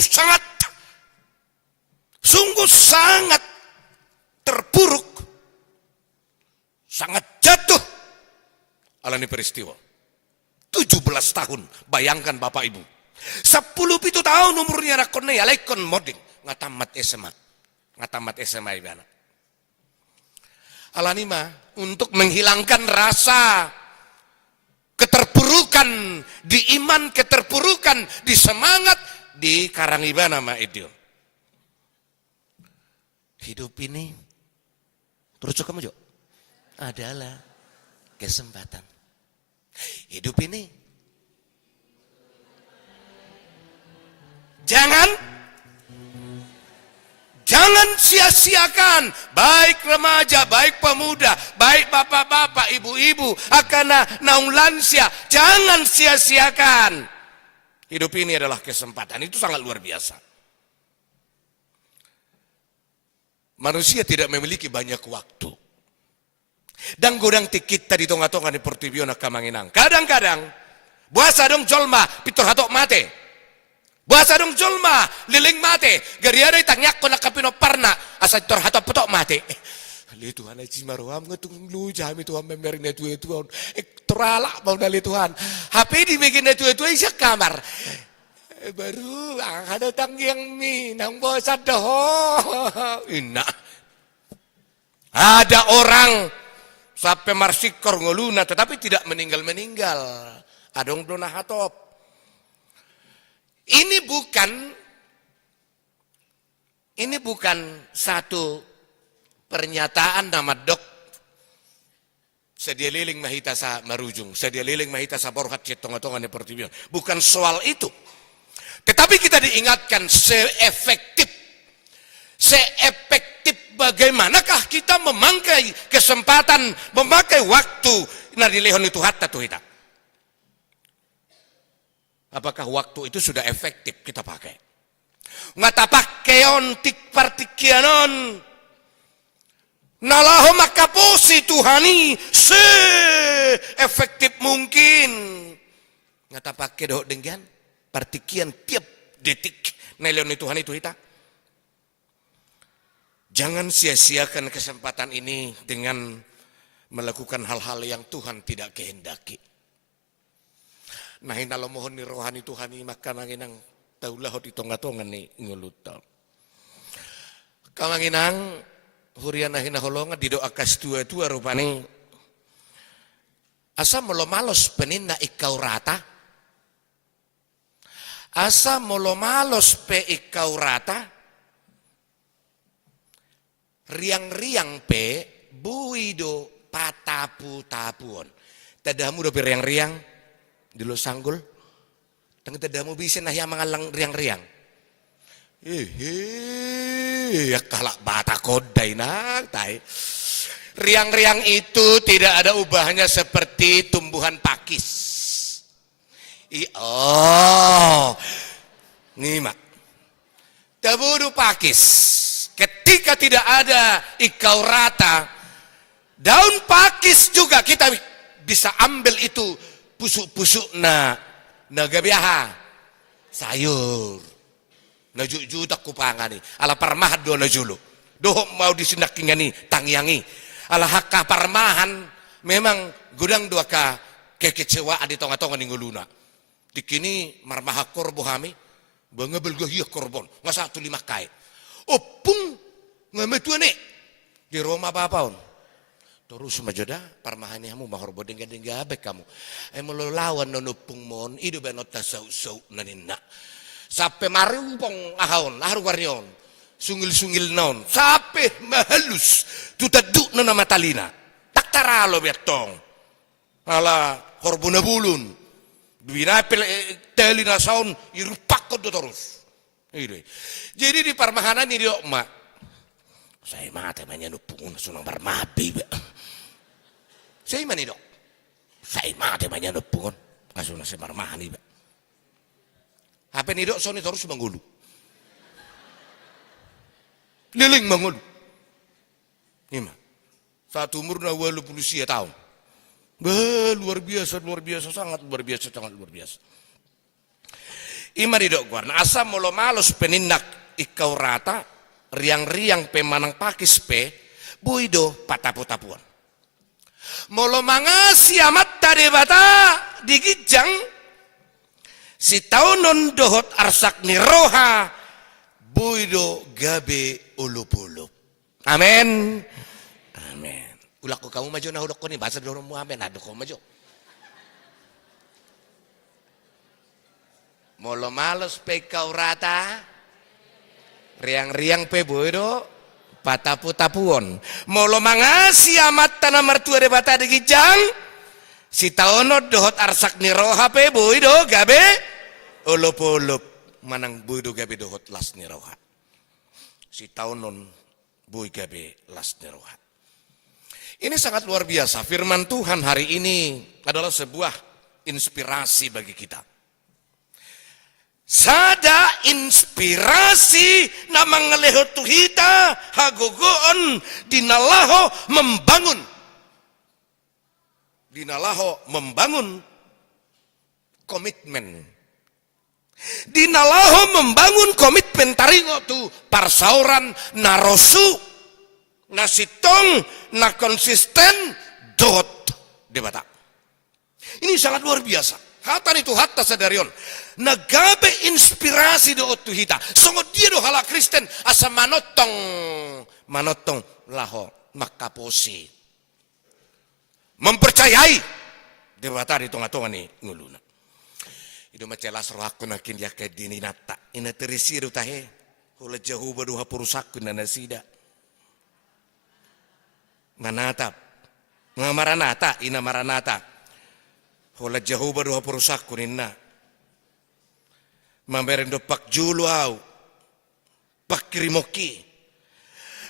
sangat terpuruk, sangat jatuh alami peristiwa. 17 tahun, bayangkan Bapak Ibu. 10 tahun umurnya rakon ya lekon moding ngatamat SMA ibana. Alanima untuk menghilangkan rasa keterpurukan di iman, keterpurukan di semangat di Karangibana ma Edio. Hidup ini terus kamu Jo adalah kesempatan. Hidup ini jangan sia-siakan, baik remaja, baik pemuda, baik bapak-bapak, ibu-ibu, akana naung lansia, jangan sia-siakan. Hidup ini adalah kesempatan, itu sangat luar biasa. Manusia tidak memiliki banyak waktu. Dan godang tikita di tonga-tonga di Portibiona Kamanginang. Kadang-kadang, buasa dong jolma, pitor hatok mate. Buasa dong jolma, liling mate. Gariada itanyak ko nakapino parna, asa pitor hatok petok mate. Ali Tuhan, ay cimaruam ngatung luja, mi Tuhan memerin na tuwe-tuwe. Terala mau dali Tuhan. HP dibikin na tuwe-tuwe sa kamar. Baru, ada tangyang mi, nang bosa doho. Ina. Ada orang sampai marsikor ngoluna tetapi tidak meninggal. Adong dona hatop. Ini bukan satu pernyataan nama dok. Sedia liling mahita sa marujung, sedia liling mahita sa borhat cetong-tongan Portibion. Bukan soal itu. Tetapi kita diingatkan seefektif bagaimanakah kita memakai kesempatan, memakai waktu na dilehon itu hatta tuh kita. Apakah waktu itu sudah efektif kita pakai? Ngatapakeon tik partikianon nalaho makaposi Tuhani se-efektif mungkin. Ngatapake doh dengan partikian tiap detik neleon Tuhan itu kita. Jangan sia-siakan kesempatan ini dengan melakukan hal-hal yang Tuhan tidak kehendaki. Nah, inalo mohon ni rohani Tuhan ini maka manginang taulahot itong-atongan ni nguluto. Kamanginang hurian na hinaholongan di doa kastua-tua rupani asa molomalos peninda ikaw rata. Asa molomalos pe ikaw rata. Riang-riang pe buido patapu-tapuon. Tadamu do riang-riang di lo sanggol. Tang tadamu bisa nah yang mangalang riang-riang. Ya kalak bata kodai nak tai. Riang-riang itu tidak ada ubahnya seperti tumbuhan pakis. Nyimak. Tabudu pakis. Ketika tidak ada ikau rata, daun pakis juga kita bisa ambil itu pusuk-pusuk gabiaha sayur. Juta kupangani ala parmahan do na julu. Doh mau disindakingani tangyangi. Ala hakka parmahan memang gudang dua ka kekecewaan di tonga-tonga ningguluna. Dikini marmaha korbo hami bangabel gahia korbon ngasa tu lima kai. Opung ngametuane di Roma bapaon. Terus majoda parmahani hamu mahorbo dengga-dengga abek kamu. Ai melolawan nonupung mon idu benot tasau-sau naninna. Sampai marumpong ahon, ahar warnion, sungil-sungil naon, sampai mahalus, tu taduk na matalina, tak taralo betong, ala korbuna bulun, binapil telina saun, irupak ko terus. Jadi di parmahanan ini dok mak, saya mati banyak nupung sunang parmabi, saya mana dok, saya mati banyak nupung, asunang saya parmahan ini. Apa nih dok, soni terus mengulu. Liling mengulu. Ima. Saat umur na 80 tahun. Luar biasa, sangat luar biasa. Ima nih dok, warna asam molo malos penindak ikau rata, riang-riang pemanang pakis pe, buido patapu-tapuan. Molo mangasi amat tade bata digijang, si taunon dohot arsak ni roha buido gabe ulup-ulup. Amin. Amin. Ulak ko kamu maju na hulok ko ni basa dorong mo amin ado ko maju. Molo malos pe kau rata riang-riang pe buido patapu-tapuon. Molo mangasi amat tanah mertua de bata de gijang si taunon dohot arsak ni roha pe buido gabe ulup-ulup manang buido gabe dohot las ni roha. Si taunon bui gabe las ni roha. Ini sangat luar biasa. Firman Tuhan hari ini adalah sebuah inspirasi bagi kita. Sada inspirasi na mangalehot tuhita hagogoon dinalaho membangun. Dinalaho membangun komitmen. Dinalaho membangun komitmen taringo tu parsauran narosu nasitong na konsisten dot debata. Ini sangat luar biasa. Hatan itu hatta sadarion. Nagabe inspirasi do tu hita. Songo dia do hala Kristen asa manotong laho makaposi. Mempercayai debata di tengah-tengah ni nguluna. Itu macelas rohaku nakin ya ke dini nata. Ina terisiru tahe. Hula jauh baduha purusaku na nasida. Manatap. Nga maranata. Ina maranata. Hula jauh baduha purusaku nina. Mamberendo pak julu au. Pak kirimoki.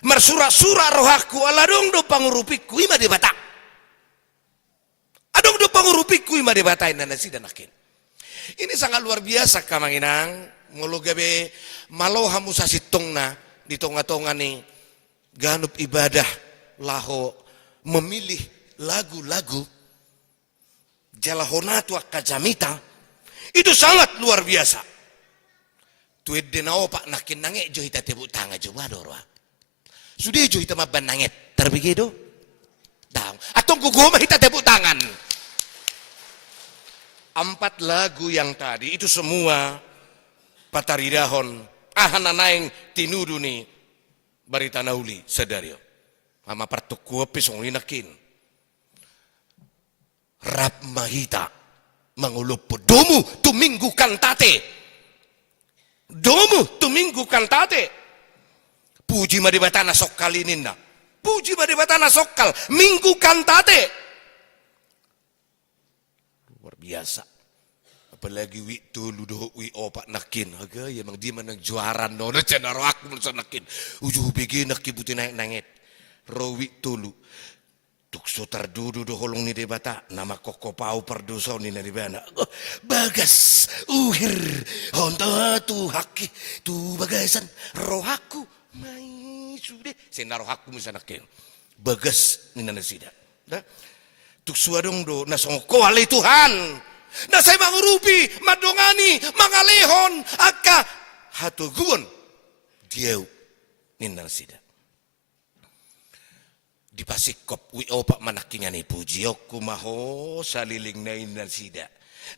Marsura-sura rohaku aladong do pangurupiku ima di batak. Adong do pangurupiku ima di batain na nasida nakin. Ini sangat luar biasa kamanginang. Mulu gabe maloha musa sitongna di tonga-tonga ni ganup ibadah laho memilih lagu-lagu jalahonatu akajamita itu sangat luar biasa. Tued denao pak nakin nange jo hita tebuk tanga jo badorwa. Sudah jo hita maban nanget terbigido. Dang atong gugoma hita tebuk tangan. 4 lagu yang tadi itu semua pataridahon ahananaing tinudu ni barita nauli sadario. Mama partuku pisong linakin. Rap mahita mangulupo domu tuminggu kantate. Domu tuminggu kantate. Puji madibatana sokkal ininna. Puji madibatana sokkal minggu kantate. Luar biasa. apalagi wi tulu do wi opak nakin aga ya mang dia manang juaran no cenaro aku mun nakin ujuh bigi nak kibuti naik nangit rowi tulu tukso terdudu do holong ni debata nama koko pau perdoso ni na dibana bagas uhir honda tu haki tu bagasan rohaku mai sude sena rohaku misanakin bagas ni na sida da tukso adong do nasongko alai Tuhan na saya mangurupi, madongani, mangalehon, aka hatuguan dieu ninan sida. Di pasikop wi opak manakinya ni pujiok kumaho saliling na inan sida.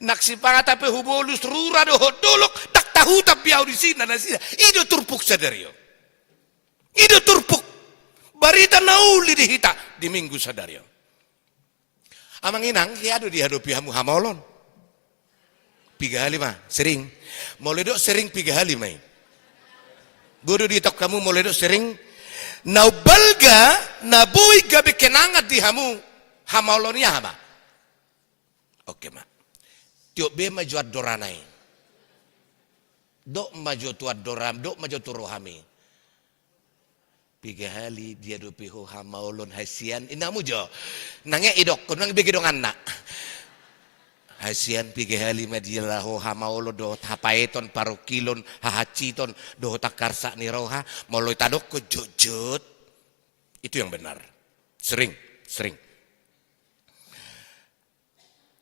Naksipanga tapi hubolus rura doho dolok tak tahu tapi au di sini na sida. Ido turpuk sadario. Ido turpuk. Barita nauli dihita di minggu sadario. Amang inang hiadu dihadapi hamu hamolon. 3 hari mah sering mulai dok sering 3 hari mai bodoh di tok kamu mulai dok sering nau balga nabui gabe kenangat di hamu hamaulonia hama oke mak tiok be maju doranai dok maju tuat doram dok maju turohami 3 hari dia dopiho hamaulon hasian inamu jo nangnya idok kunang begi dong anak hasian 3 hari madilaho hamaolo do hapaeton paru kilon hahaciton do takarsa ni roha moloi tadok ko jojot itu yang benar sering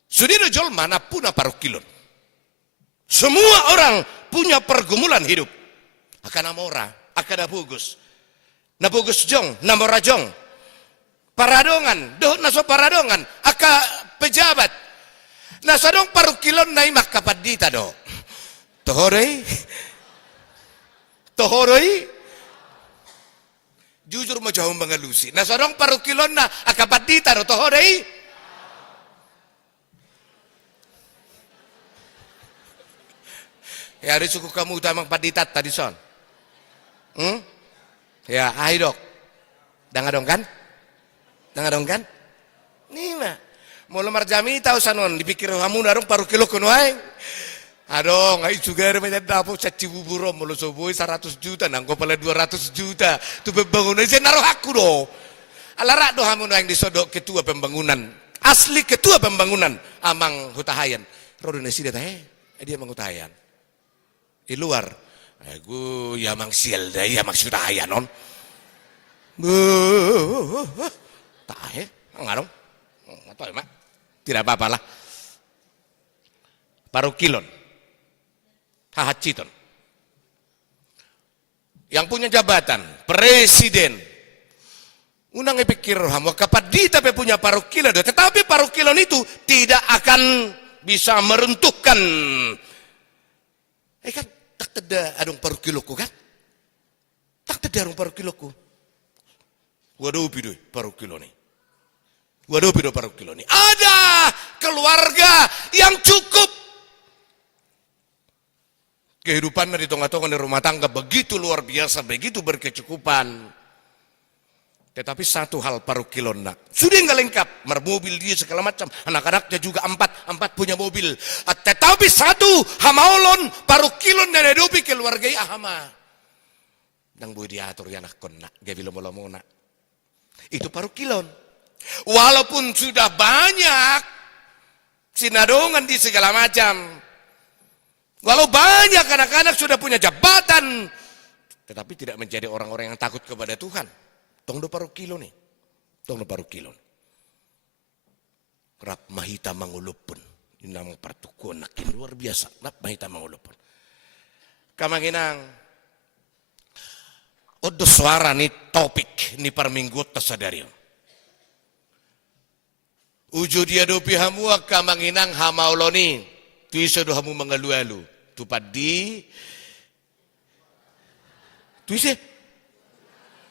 sudino jol mana puna paru kilon semua orang punya pergumulan hidup akan amora akan nabugus jong namora jong paradongan do naso paradongan aka pejabat nasa dong paru kilon na imak kapadita do. Tohoroi. Jujur mo jauh mengalusi. Nasa dong paru kilon na akapadita do. Tohoroi. Ya ada suku kamu utamang paditat tadi son. Ya ayo dok. Dangadong kan? Nih mah. Mula marjami tahu sanon dipikir kamu narung paru kilo kuno ay. Adong ay juga remenya dapur caci buburo mulu soboi 100 juta nangko pala 200 juta. Tu pembangunan saya naruh aku do. Alarak do hamun yang disodok ketua pembangunan. Asli ketua pembangunan amang hutahayan. Rodone sida teh dia mangutahayan. Di luar. Aku ya mang sial dai ya mang hutahayan non. Tahe ngarong. Atau mak tidak apa-apa lah. Paru kilon. Hahaciton. Yang punya jabatan, presiden. Unang pikir hamu kapan di tapi punya paru kilon, tetapi paru kilon itu tidak akan bisa meruntuhkan. Kan tak ada adung paru kiloku kan? Tak ada adung paru kiloku. Waduh pidoy paru kilo nih. Waduh pido paru kilo nih. Ada keluarga yang cukup. Kehidupan di tengah-tengah di rumah tangga begitu luar biasa, begitu berkecukupan. Tetapi satu hal paru kilon nak. Sudah nggak lengkap. Mobil dia segala macam. Anak-anaknya juga empat punya mobil. Tetapi satu hamaolon paru kilon dan hidupi keluarga ahama. Nang boleh diatur ya nak konak. Gabi lomo-lomo nak. Itu paru kilon. Walaupun sudah banyak sinadongan di segala macam, walau banyak anak-anak sudah punya jabatan, tetapi tidak menjadi orang-orang yang takut kepada Tuhan. Tong do paru kilo nih, tong do paru kilo. Rap mahita mangulupun, ini nama pertukuan nakin luar biasa. Rap mahita mangulupun. Kamanginang, odo suara nih topik nih per minggu tersadarion. Ujo dia dopi hamu kamanginang hamauloni. Tuiso do hamu mengalu-alu. Tupat di. Tuise.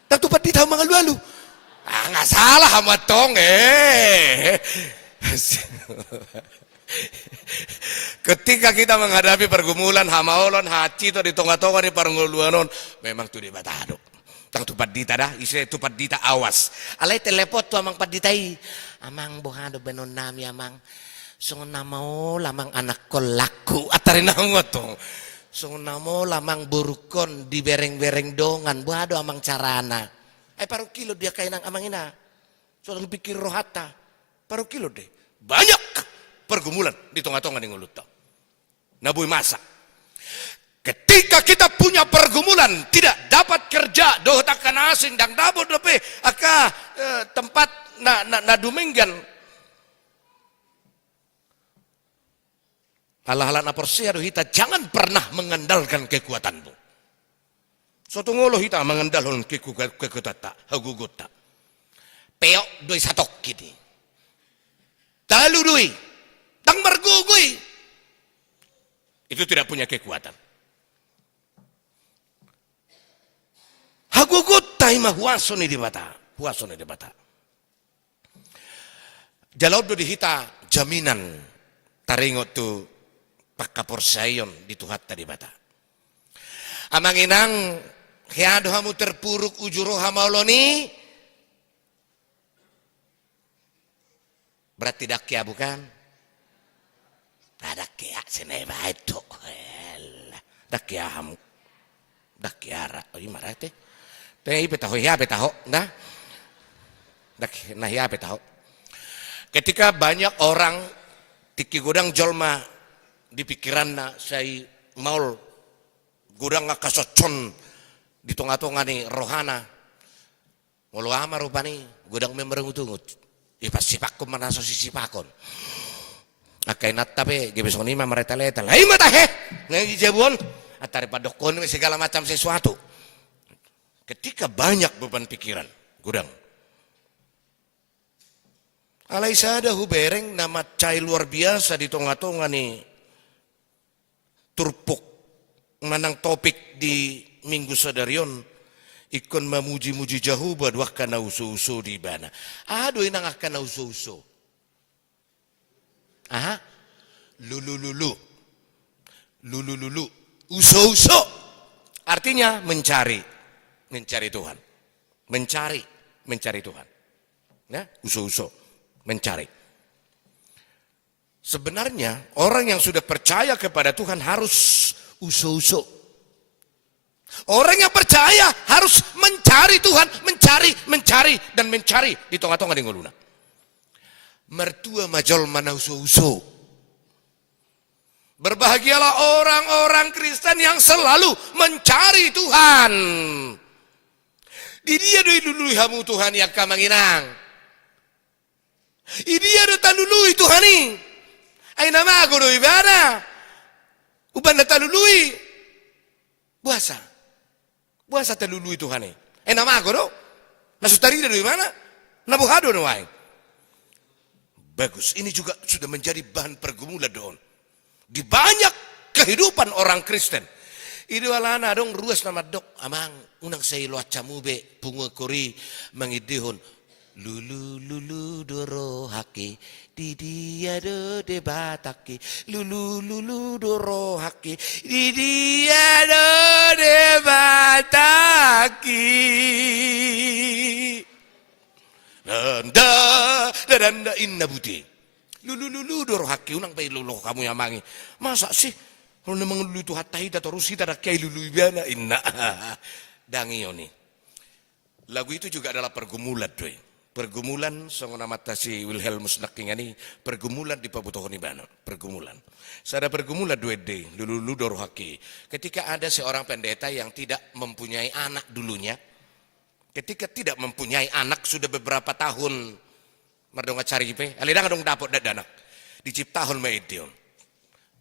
Tak tupat di tahu mengalu-alu. Nggak salah hamu tong Ketika kita menghadapi pergumulan hamaulon haci to di tonga-tonga di parnguluanon, memang tu di batado. Tang tupat dita dah, isi tupat dita awas. Alai telepon tu amang paditai. Amang bohado benon nami amang So namo lamang anak ko laku atarin ako to. So namo lamang burukon di bereng-bereng dongan buado amang carana. Ay paru kilo dia kain ng amang ina. So ang pikir rohata. Paru kilo deh. Banyak pergumulan di tengah-tengah ng ulut to. Nabuy masa. Ketika kita punya pergumulan tidak dapat kerja doh takkan asing dang dabot lepe aka tempat na dumenggan. Hal-hal na porsia hita jangan pernah mengandalkan kekuatanmu. Suatu ngolo hita mengandalkan kekuatan haguguta. Peok doi satok kini. Talu doi. Tang mergugui. Itu tidak punya kekuatan. Haguguta ima huaso ni di bata. Huaso ni di bata. Jalau do dihita jaminan taringot tu pakaporsayon di tuhat tadi bata. Amang inang hiado hamu terpuruk ujuro hamauloni. Berat tidak kia bukan? Ada kia seneba itu. Dak kia hamu. Dak kia ra. Oh marah teh. Teh betaho ya betaho. Dah. Dak nah ya betaho. Ketika banyak orang tiki gudang jolma di pikiran saya maul gudang kasocon di tengah-tengah nih rohana walau ama rupani gudang memerengutungut pasti pakon mana sisi pakon akainat tapi gebesoni mah mereka leta lain mata he ngai jebon atare padokon segala macam sesuatu ketika banyak beban pikiran gudang alai sada hubereng nama cai luar biasa di tengah-tengah nih turpuk manang topik di minggu sadarion ikon memuji-muji Jahuba dua kana uso-uso di bana. Aduh inang kana uso-uso. Aha. Lulu. Uso-uso. Artinya mencari Tuhan. Mencari Tuhan. Ya, uso-uso, mencari. Sebenarnya orang yang sudah percaya kepada Tuhan harus uso-uso. Orang yang percaya harus mencari Tuhan, mencari dan mencari di tengah-tengah di ngoluna. Mertua majol mana uso-uso. Berbahagialah orang-orang Kristen yang selalu mencari Tuhan. Di dia dulu hamu Tuhan yang kamanginang. Di dia do talului Tuhan ini. Ay nama ako do ibana. Uban na talului. Buasa talului Tuhan ini. Ay nama ako do. Nasutari do ibana. Nabuhado do ay. Bagus. Ini juga sudah menjadi bahan pergumulan doon. Di banyak kehidupan orang Kristen. Ini walana dong ruas nama dok. Amang unang say loaca mube punga kori mangidihon. Lulu doro haki di dia do debataki lulu doro haki di dia do debataki danda inna budi lulu doro haki unang bay lulu kamu yang mangi masa sih kalau memang lulu itu hatai atau rusi tak kayak lulu biana inna dangioni lagu itu juga adalah pergumulan doy. Pergumulan sangona mata si Wilhelmus Naking ini pergumulan di pabutohon ibana pergumulan. Sada pergumulan 2D lulu doro haki. Ketika ada seorang pendeta yang tidak mempunyai anak dulunya, ketika tidak mempunyai anak sudah beberapa tahun merdonga cari pe, alidang dong dapat anak. Diciptahon maedion.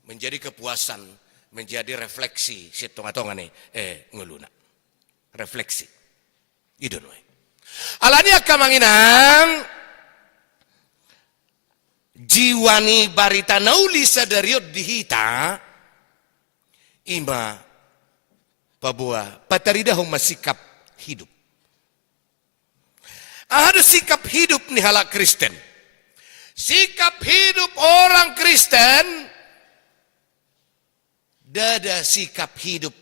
Menjadi kepuasan, menjadi refleksi sitonga-tonga nih ngeluna. Refleksi. Idon we. Alani akamanginang jiwani barita nauli sadariot dihita ima pabua pataridahong masikap hidup. Ada sikap hidup nih halak Kristen. Sikap hidup orang Kristen dada sikap hidup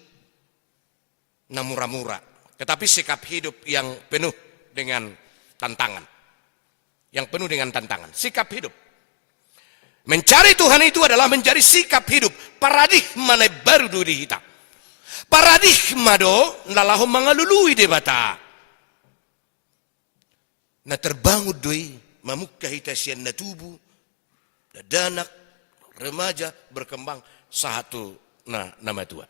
na murah-murah. Tetapi sikap hidup yang penuh dengan tantangan. Yang penuh dengan tantangan. Sikap hidup. Mencari Tuhan itu adalah mencari sikap hidup, paradigma na baru duri kita. Paradigma do nalaho mangalului de bata. Na terbangun doi mamukka hita sian na tubuh, danak, remaja berkembang satu nama tua.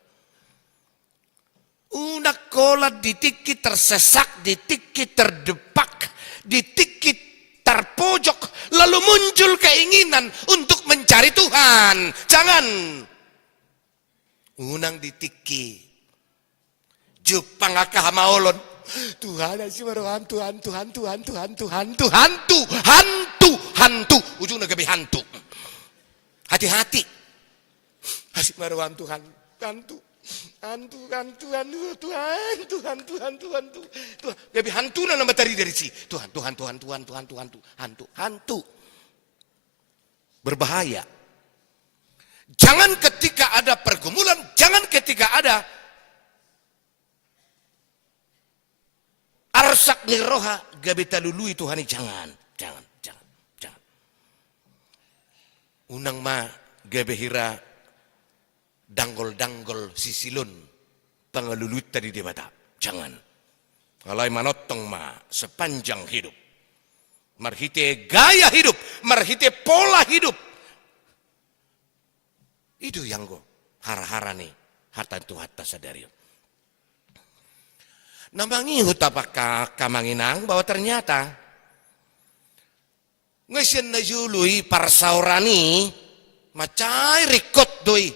Unak kolat ditikit tersesak, ditikit terdepak, ditikit terpojok, lalu muncul keinginan untuk mencari Tuhan. Jangan. Unang ditiki. Jupang akahamaolon. Tuhan, hantu. Ujungnya gabi hantu. Hati-hati. Asik maruan Tuhan, hantu. Tuhan. Gabi hantu na materi dari si. Tuhan. Hantu. Berbahaya. Jangan ketika ada pergumulan, jangan ketika ada arsak niroha gabi talului Tuhan, jangan. Unang ma gabi hira danggol sisilun pangalulut tadi di mata. Jangan. Alai manotong ma sepanjang hidup. Marhite gaya hidup, marhite pola hidup. Itu yang go hara-hara nih hatan tu hatta sadari. Namangi hutapaka kamanginang bahwa ternyata ngasian na jului parsaurani macai rikot doi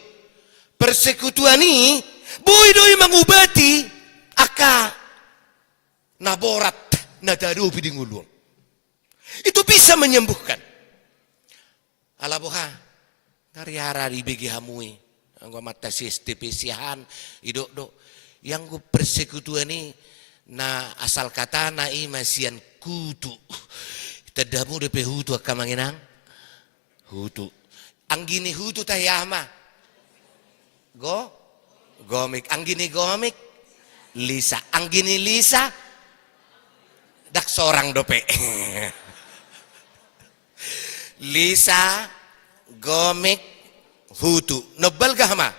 persekutuani boy doi mengubati aka naborat nadadu bidingulung. Itu bisa menyembuhkan. Alaboha dari hara di begi hamui anggo mata sistem siahan idok do yang gue persekutuan ini na asal kata na imasian kutu tadamu depe hutu akamanginang hutu anggini hutu tayama gomik anggini gomik Lisa anggini Lisa dak seorang dope Lisa gomik hutu nobel gak ma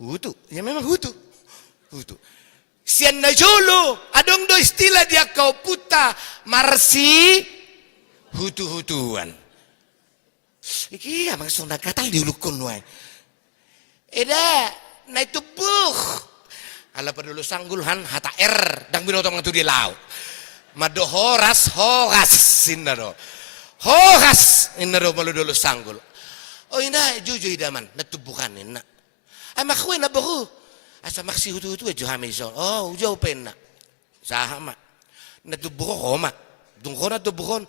hutu ya memang hutu sian najolo adong do istilah dia kau puta marsi hutu-hutuan iki ya maksud nak katal diulukun wae eda na itu buh ala pedulu sanggulhan hata dang binotong ngatu di lau mado horas sinaro horas inaro malu dulu sanggul oh ina juju idaman natubukan ina ay makwe na bahu asa maksi hutu jo hamiso oh ujo penna sahama natubuko homa dungkona tubukon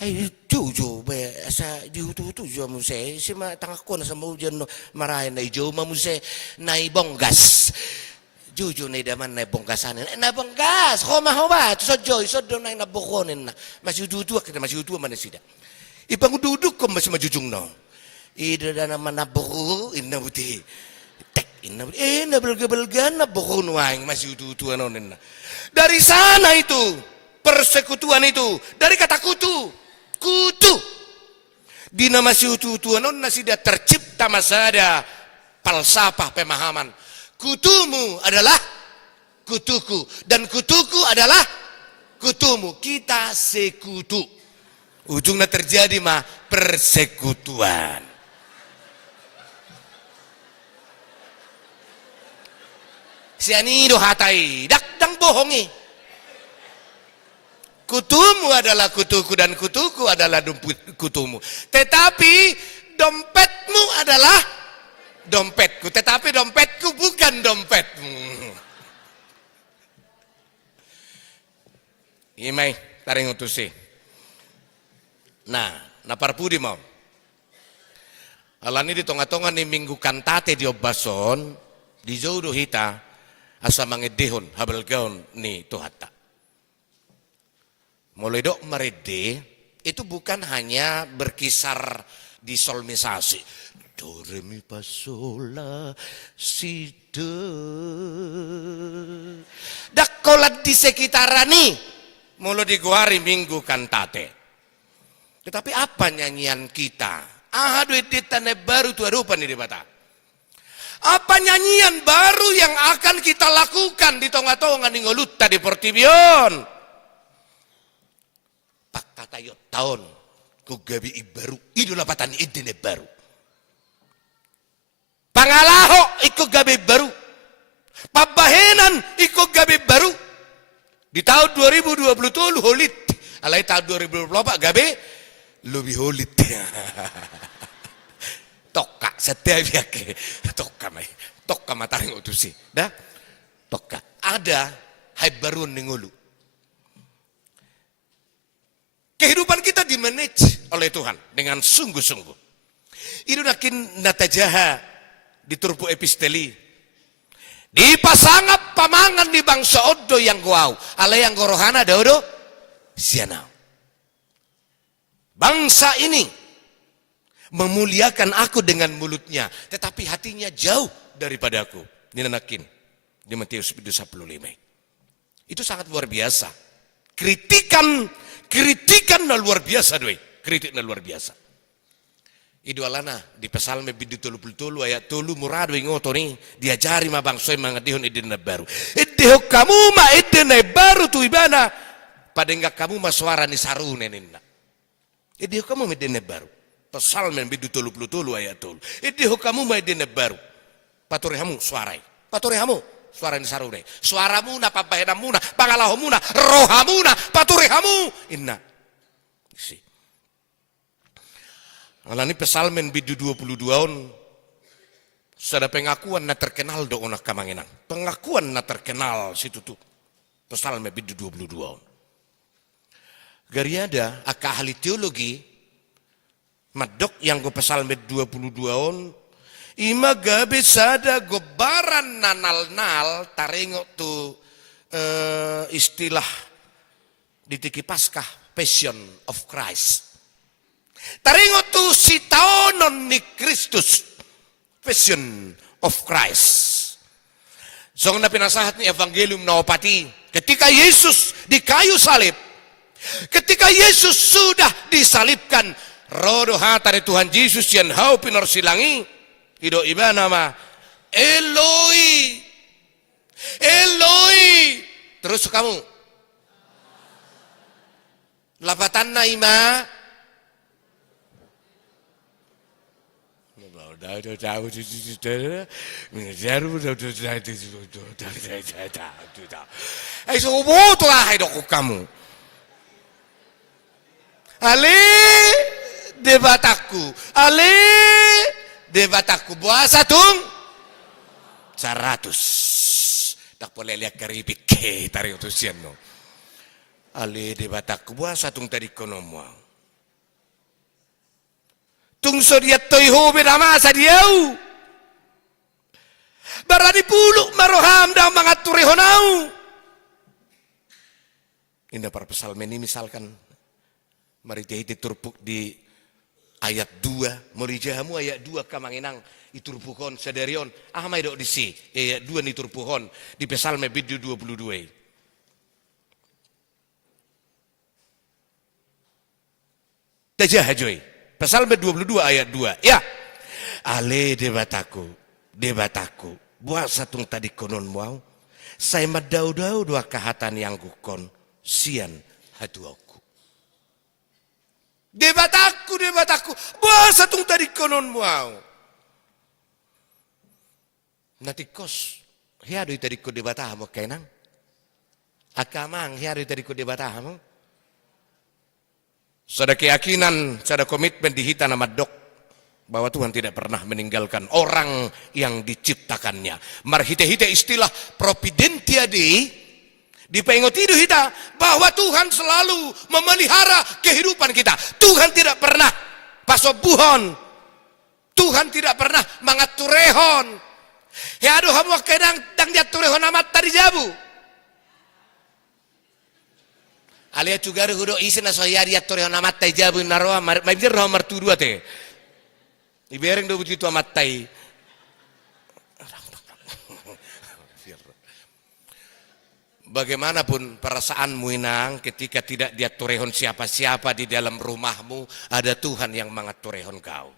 ay juju be asa di hutu jo muse sima tangakon sa mujan marahin na ijo mamuse na ibonggas juju na idaman na bonggasan na bonggas homa sodjo na nabukonin na masih hutu man sida ipang duduk ko mas majujung no ida na naman nabuko inabuti tek nabelga na buko nuang masih hutu anonin na dari sana itu persekutuan itu dari kata kutu di nama si hutu anon na sida tercipta masada falsafah pemahaman kutumu adalah kutuku dan kutuku adalah kutumu kita sekutu ujungnya terjadi mah persekutuan sianido hatai dakdang bohongi kutumu adalah kutuku dan kutuku adalah kutumu tetapi dompetmu adalah dompetku tetapi dompetku bukan dompetmu imai taring utusi nah naparpudi mau alani di tonga-tonga ni minggu kantate di obason di jodoh hita asa mangedehon habel gaun ni tuhata mulai dok merede itu bukan hanya berkisar di solmisasi do re mi fa sol la si do dak kolat di sekitaran nih mulai diguari minggu kantate Tetapi apa nyanyian kita? Ahadu editane baru tu arupan di bata. Apa nyanyian baru yang akan kita lakukan di tonga-tonga ningolutta di Portibion? Pak katayo tahun ku gabi ibaru idolapatan idene baru. Pangalaho ikut gabi baru. Pabahenan ikut gabi baru. Di tahun 2020 holit. Alai tahun 2024 gabi lebih holit. Toka setiap yake. Toka mataring utusi. Dah. Toka. Ada hai baru ningulu. Kehidupan kita dimanage oleh Tuhan dengan sungguh-sungguh. Itu nakin natajaha di turpu episteli. Di pasangap pamangan di bangsa odo yang guau. Ala yang gorohana daodo sianau. Bangsa ini memuliakan aku dengan mulutnya, tetapi hatinya jauh daripada aku. Ini nakin di Matius 15. Itu sangat luar biasa. Kritikan luar biasa doi. Kritik luar biasa. Idu alana di Psalm 30 ayat 30 murado ngoto ni diajari ma bangsa mangadihon idena baru. Ideho kamu ma idena baru tu ibana padengga kamu ma suara ni sarune ninna. Ideho kamu ma idena baru. Psalm 30 ayat 30. Ideho kamu ma idena baru. Patore hamu suarai. Patore hamu suara ni sarune. Suaramu na papahenamu na pangalahomu na rohamu na patore hamu inna. Si. Alani pesalmen bidu 22 on. Sada pengakuan na terkenal do onak kamanginang. Pengakuan na terkenal situ tu. Pesalmen bidu 22 on. Gariada aka ahli teologi madok yang go pesalmen 22 on. Ima gabe sada gobaran nanal-nal taringok tu istilah di tiki Paskah Passion of Christ. Taringot tu si taonon ni Kristus. Passion of Christ. So na pinasahat ni Evangelium na opati. Ketika Yesus di kayu salib. Ketika Yesus sudah disalibkan. Rodo hata ni Tuhan Yesus yang hau pinorsilangi. Ido iba nama. Eloi. Eloi. Terus kamu. Lapatan na ima. Subuto lah hidup kamu. Ale debataku, ale debataku buasa tung 100. Tak boleh lihat keripik ke tarik utusian no. Ale debataku buasa tung tadi konomuang. Tungso dia toiho bedama sa diau. Barani puluk maroham dah mangaturi honau. Indah para pesalmen ini misalkan. Mari jahiti turpuk di ayat 2. Mari jahamu ayat 2 kamanginang. Iturpukon sadarion. Ah may dok disi. Ayat 2 ni turpukon. Di pesalmen bidu 22. Tajah hajoy. Pasal 22 ayat 2. Ya. Ale debataku. Buat satung tadi konon mau. Saya madau-dau dua kahatan yang kukon. Sian hatuaku. Debataku. Buat satung tadi konon mau. Natikos. Hiadu tadi ko debatahamu kenang. Akamang hiadu tadi ko debatahamu. Sada keyakinan, sada komitmen di hita nama dok bahwa Tuhan tidak pernah meninggalkan orang yang diciptakannya. Marhite-hite istilah providentia di pengot hidup kita bahwa Tuhan selalu memelihara kehidupan kita. Tuhan tidak pernah pasobuhon. Tuhan tidak pernah mangaturehon. Ya aduh hamu kedang dang diaturehon amat tadi jabu. Alia juga hudo isi na soyari atore na matai jabu naroa mai bir roh martu dua te. Ibereng do buti tu matai. bagaimanapun perasaanmu inang ketika tidak diaturehon siapa-siapa di dalam rumahmu, ada Tuhan yang mangaturehon kau.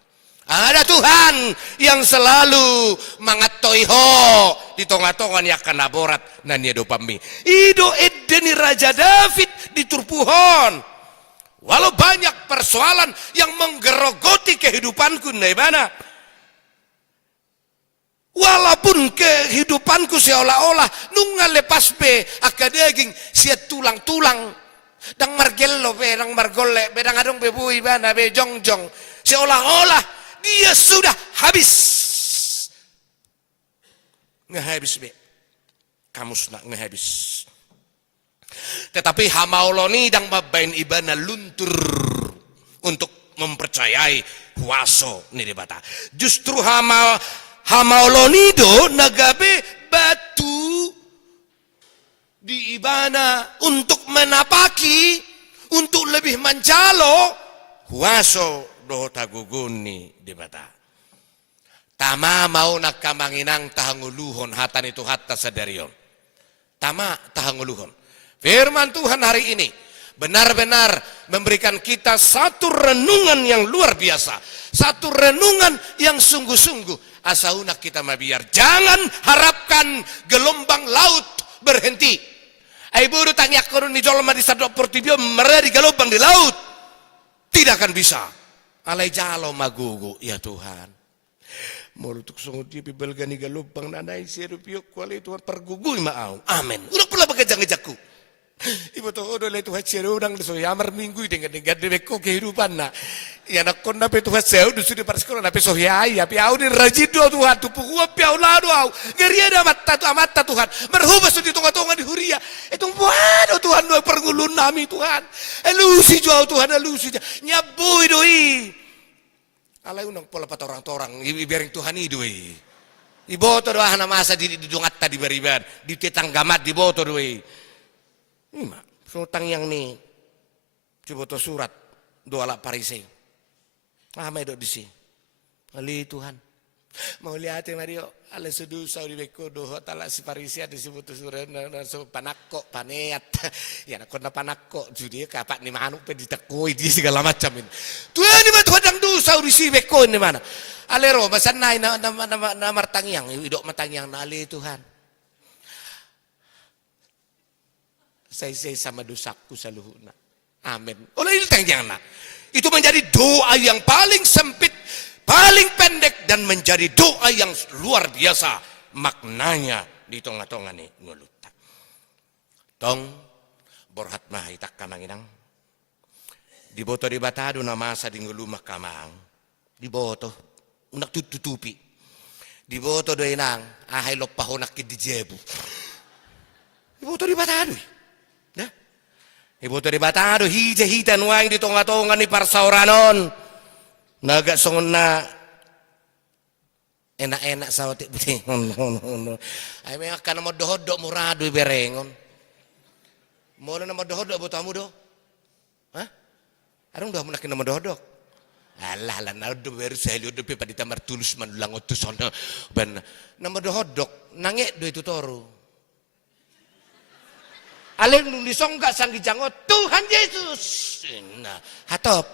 Ada Tuhan yang selalu mangatoiho di tonga-tongan yang kanaborat nanya dopami. Ido edeni Raja David di turpuhon. Walau banyak persoalan yang menggerogoti kehidupanku naibana. Walaupun kehidupanku seolah-olah nunga lepas be akadeging siat tulang-tulang dang margello be dang margolle be dang adong be bui bana be jongjong, seolah-olah dia sudah habis. Ngehabis be. Kamus nak ngehabis. Tetapi hamauloni dang babain ibana luntur untuk mempercayai kuaso ni debata. Justru hamaulonido nagabe batu di ibana untuk menapaki, untuk lebih mencalo kuaso do taguguni debata. Tama mau nakamanginang tahanguluhon hatan itu hatta sadarion. Tama tahanguluhon. Firman Tuhan hari ini benar-benar memberikan kita satu renungan yang luar biasa. Satu renungan yang sungguh-sungguh. Asaunak kita mabiar. Jangan harapkan gelombang laut berhenti. Aibu tanya korun di jolma di sadok portibio merah di gelombang di laut. Tidak akan bisa. Alai jalo magugu ya Tuhan. Molutuk sungguh dia bibelgani gelombang nanai serupio kuali Tuhan pergugui maau. Amin. Udah pula bagajang-gajaku. Ibu tuh udah lihat Tuhan seru udang so yamar minggu dengan debeko kehidupan na. Ya nak kon nape Tuhan seru dusu di parsekolah nape so yai api au di rajido Tuhan tu pukua piau lado au. Geria ada mata Tuhan. Merhubas di tongga-tongga di huria. Itu waduh Tuhan do pergulun nami Tuhan. Elusi jauh Tuhan elusi. Nyabui doi. Alai unang pola pat orang-orang biaring Tuhan idoi. Iboto doa hana masa di dungat tadi beriban di tetanggamat di boto doi. Ima, sultang yang ni coba to surat doa lak parise. Ramai dok di sini. Ali Tuhan. Mau lihat Mario, ala sudu saudi beko doa talak si parise ada si butuh surat so panakko paneat. Ya nak kena panakko judi kapak ni manu pe ditekoi di segala macam ini. Tuhan ni matu hadang do saudi si beko ni mana. Alero masanai na martangyang idok matangyang na ali Tuhan. Saya sama dosaku saluhuna. Amin. Oleh itu tangyangna. Itu menjadi doa yang paling sempit, paling pendek dan menjadi doa yang luar biasa maknanya di tengah-tengah ni nguluta. Tong borhat mah itak kamanginang. Di boto di batado na masa di ngulumah kamang. Di boto unak tutupi. Di boto do inang ahay lopahonak di jebu. Di boto di batado. Nah, ibu tu di batado hija-hijan waing di tonga-tonga ni parsauranon. Naga songon na enak-enak sawati betingon. Ay may akan mo dohodok murado berengon. Mo na mo dohodok botamu do. Hah? Arong do mo nakin mo dohodok. Alah na do beru selio do pe padita martulus manulang utuson. Ben na mo dohodok nange do itu toru. Aleng nung disonggak sang gijangot Tuhan Yesus. Nah, hatop.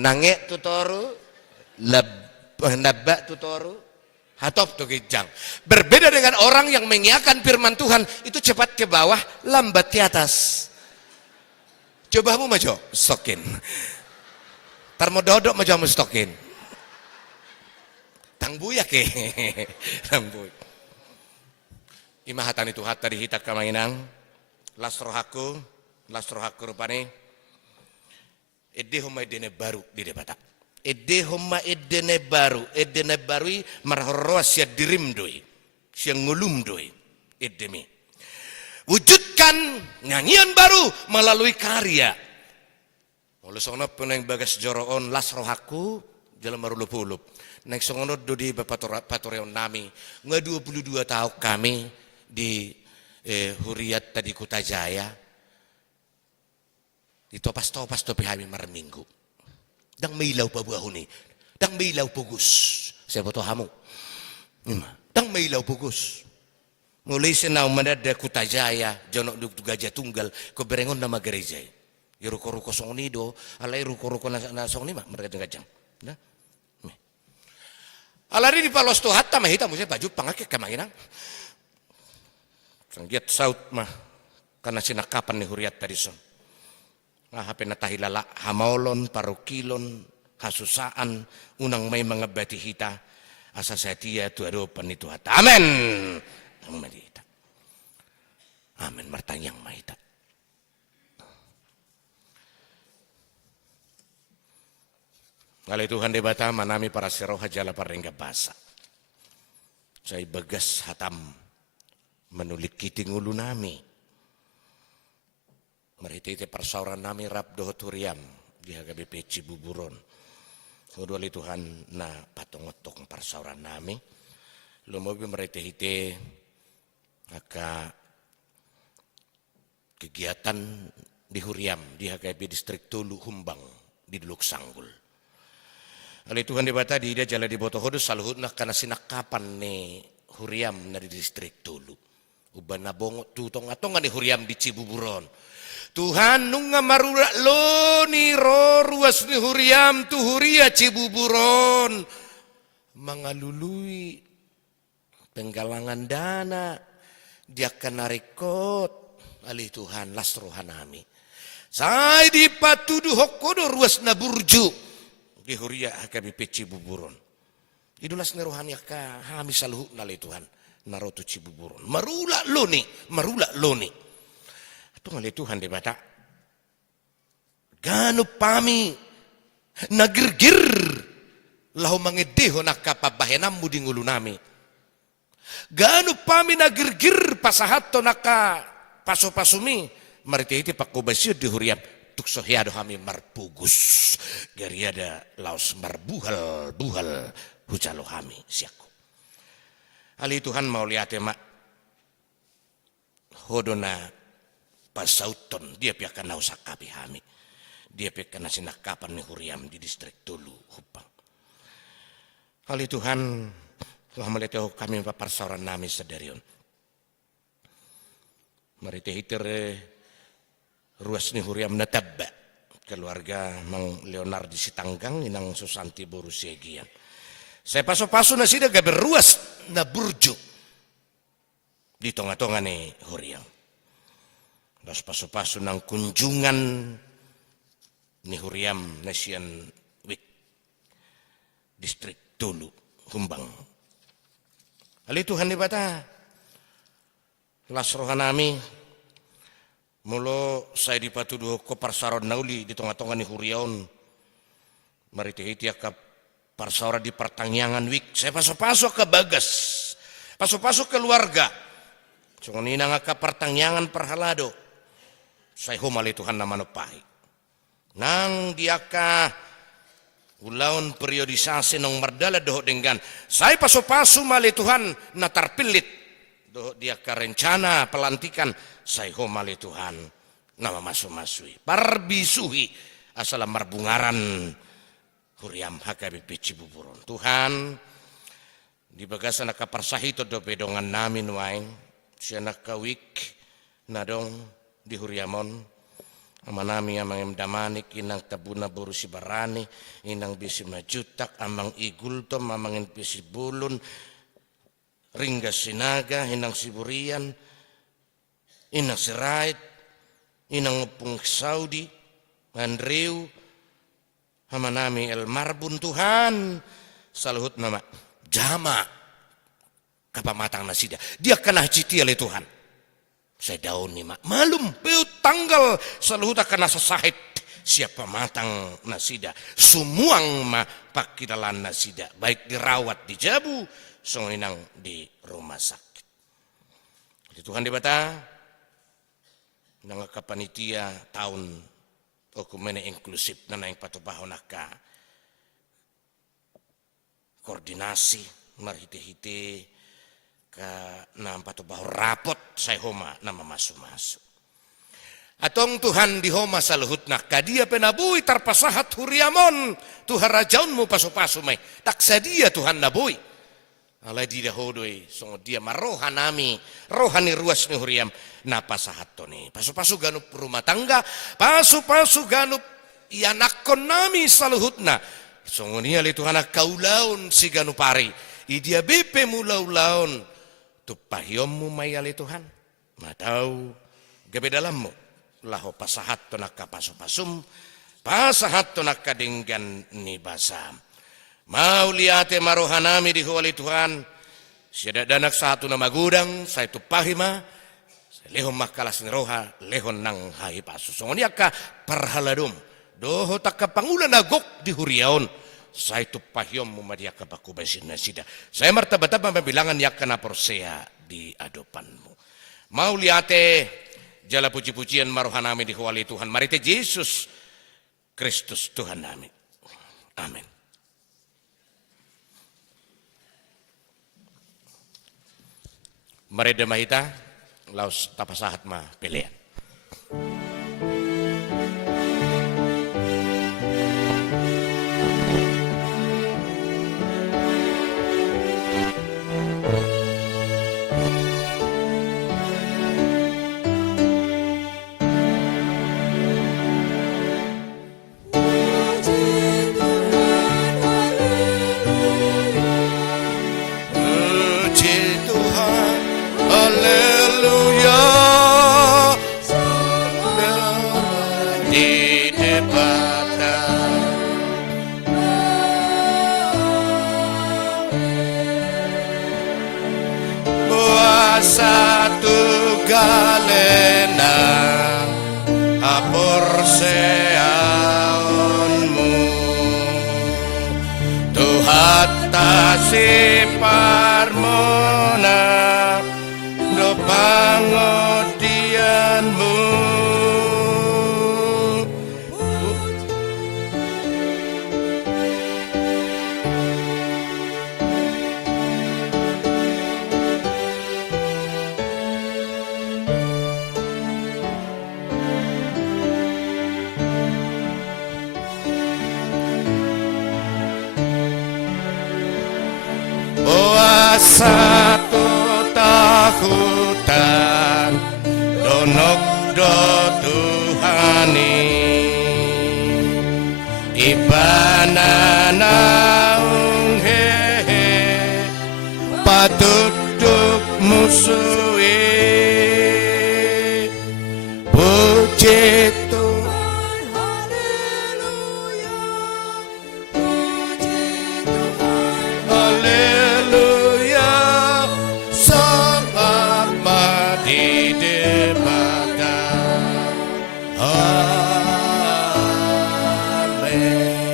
Nange tutoru, nabak tutoru, hatop tu gijang. Berbeda dengan orang yang mengiakan firman Tuhan, itu cepat ke bawah, lambat ke atas. Coba mu maju, stokin. Tarmododok maju mu stokin. Tangbuya ke. Tangbuy. Imahatan itu hatta dihitak kamainang. Lasrohaku rupane ede homa edene baru di debata ede homa edene baru marhorwa sia dirim doi sia ngulum doi edemi wujudkan nyanyian baru melalui karya oleh sono peneng bagas joroon lasrohaku jalan marulupulup nek songono dodi bapatoreon nami nga 22 tahun kami di Huriat tadi Kota Jaya ditopas-topas topi kami mar minggu dang mailaw pa buah ni dang mailaw pugus saya foto hamu dang mailaw pugus Mulai senau menada Kutajaya, jonok duk gajah tunggal, ko berengon nama gereja. Ya ruko-ruko song nido, alai ruko-ruko na song ni mah mereka gajang. Nah. Alari di palos tu hatta mah hitam musya baju pangake kamanginang. Sanggiat saut mah karena sinakapan ni huriat tadi son. Hape na tahilala hamaulon parukilon hasusaan unang may mga bati hita asa setia tu adopan itu hatta. Amen. Amin martanyang mahita. Ngalay Tuhan di bata manami para siroh hajala parengga basa. Say bagas hatam menulik kiting ulu nami. Maritite persauran nami rap dohot huriam di HKBP Cibuburon. Udoli Tuhan na patungotok persauran nami. Lumobi maritite maka kegiatan di Huriam di HKB Distrik Tulu Humbang di Duluk Sanggul. Oleh Tuhan di bata di dia jala di Botohodo saluhut nak karena sinakapan ni Huriam na di Distrik Tulu. Uban na bongot tutong atong nga ni Huriam di Cibuburon. Tuhan nung nga marula lo ni ruas ni Huriam tu Huria Cibuburon. Mga lului penggalangan dana dia akan narikot alih Tuhan lasrohan nami. Saya dipatudu hokodo ruas na burju di Huria HKBP Cibuburon. Idulas ni rohani ka hami saluhu nalih Tuhan naroto Cibuburon. Marula loni. Ito ngalih Tuhan di bata. Gano pami nagirgir lahu mangedeho nakapabahenammu di ngulu nami. Gano pami nagirgir pasahato naka paso-pasumi marititi pakubasyo di Huriam tuksohyado kami marpugus gariada laos marbuhal hujalo kami siako. Ali Tuhan mau lihat mak hodona pasauton dia piakan nausakapi kami. Dia piakan sinakapan ni Huriam di Distrik Tulu Hupang. Ali Tuhan telah melihat kami paparsauran nami sedarion. Mari tehiter ruas ni Huriam natabba keluarga Mang Leonardi Sitanggang inang Susanti Borusegian. Saya paso-paso na sida gaber ruas na burjo di tonga-tonga ni Huriam. Das paso-paso ng kunjungan ni Huriam na siyan wik Distrik Tulu Humbang. Ali Tuhan di bata. Lasrohan nami mulo saya dipatuduh ko parsaron nauli di tonga-tonga ni Huriaon. Maritihiti ka parsara di pertangyangan wik. Saya paso-paso ke bagas. Paso-paso keluarga. Sungunina nga ka pertangyangan perhalado. Saya humali Tuhan na manupahi. Nang dia ka ulaon periodisasi nong mardala doho dengan. Saya paso-paso mali Tuhan na tarpilit. Dia ke rencana pelantikan saya homali Tuhan nama masuk-masui parbisuhi asal marbungaran Huriam HKBP Cibuburon. Tuhan di bagasan kaparsahi to do pedongan namin waing siya nakawik nadong di Huriamon amanami amang damanik inang tabuna boru si barani inang bisi majutak amang igultom amangin bisi bulun Ringga Sinaga, Inang Siburian, Inang Sirait, Inang Upung Saudi, Andrew, Hamanami El Marbun Tuhan, saluhut nama, jama, kapamatang nasida, dia kena citi oleh Tuhan. Saya daun ni mak, malum, peut tanggal, saluhut akan nasasahit, siapa matang nasida, sumuang ma pakidalan nasida, baik dirawat di Jabu, songinang di rumah sakit. Jadi Tuhan di bata nang kapanitia tahun okumene inklusif na naing patubahon naka koordinasi marhite-hite ka nang patubaho rapot say homa na mamasu-masu. Atong Tuhan di homa saluhut na kadia penabuhi tarpasahat Huriamon Tuhan rajaun mo paso-paso may taksa dia Tuhan nabuhi. Alay di dahodoi songo dia marohanami rohani ruas ni huriam napasahat ni pasu-pasu ganup rumah tangga pasu-pasu ganup ianakon nami saluhutna songo nia li Tuhan kaulaun si ganupari idia bepe mulaulaun tupahiommu mayali Tuhan matau gabe dalammu laho pasahat to nakka pasu-pasum pasahat to nakka dinggan ni basam. Mau liate marohanami di huwali Tuhan, siada danak satu nama gudang, saya tupahima, lehon makalas ni roha, lehon nang hai pasu. Songonia ka parhaladum, doho takka pangulan agok di huriaon, saya tupahiom mumadia ka baku besin nasida. Saya martabat-tabat membilangan yak kana porsea di adopanmu. Mau liate jala puji-pujian marohanami di huwali Tuhan, marite Yesus Kristus Tuhan nami. Amin. Mareda mahita laos tapasahat ma pilihan. Satu galena aporseaonmu Tuhan tasi parmona do pangodianmu satu tahutan donok do Tuhani ibana naung hehe patuduk musuhi puji Tuhan haleluya puji Tuhan haleluya sangat mati debata amin.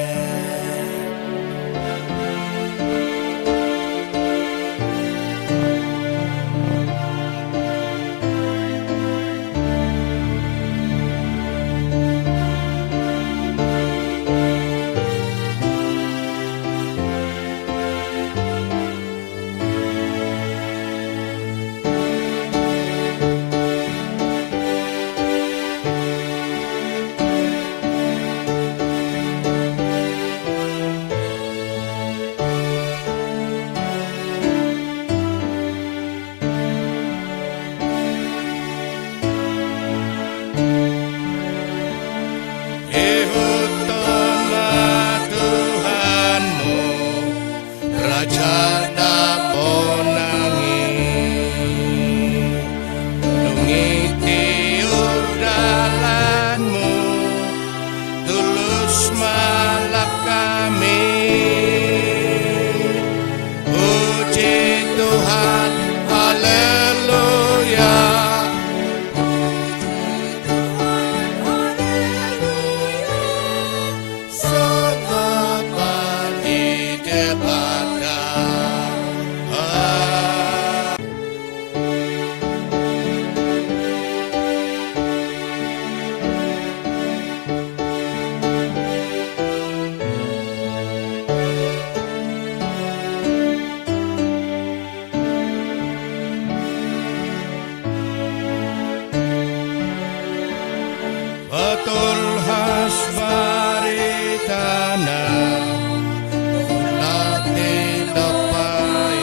Tanah, ulati lepai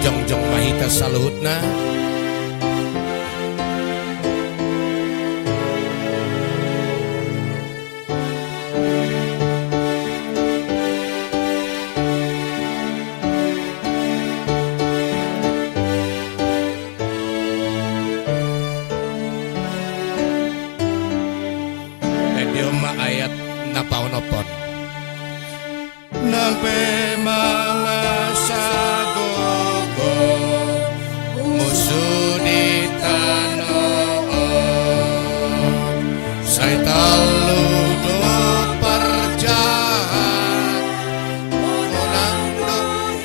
Jong-jong mahita saluhutna. Idioma ayat napaw-napon. Nape mga sagogo musuh di tanah say taludo perjahat ulang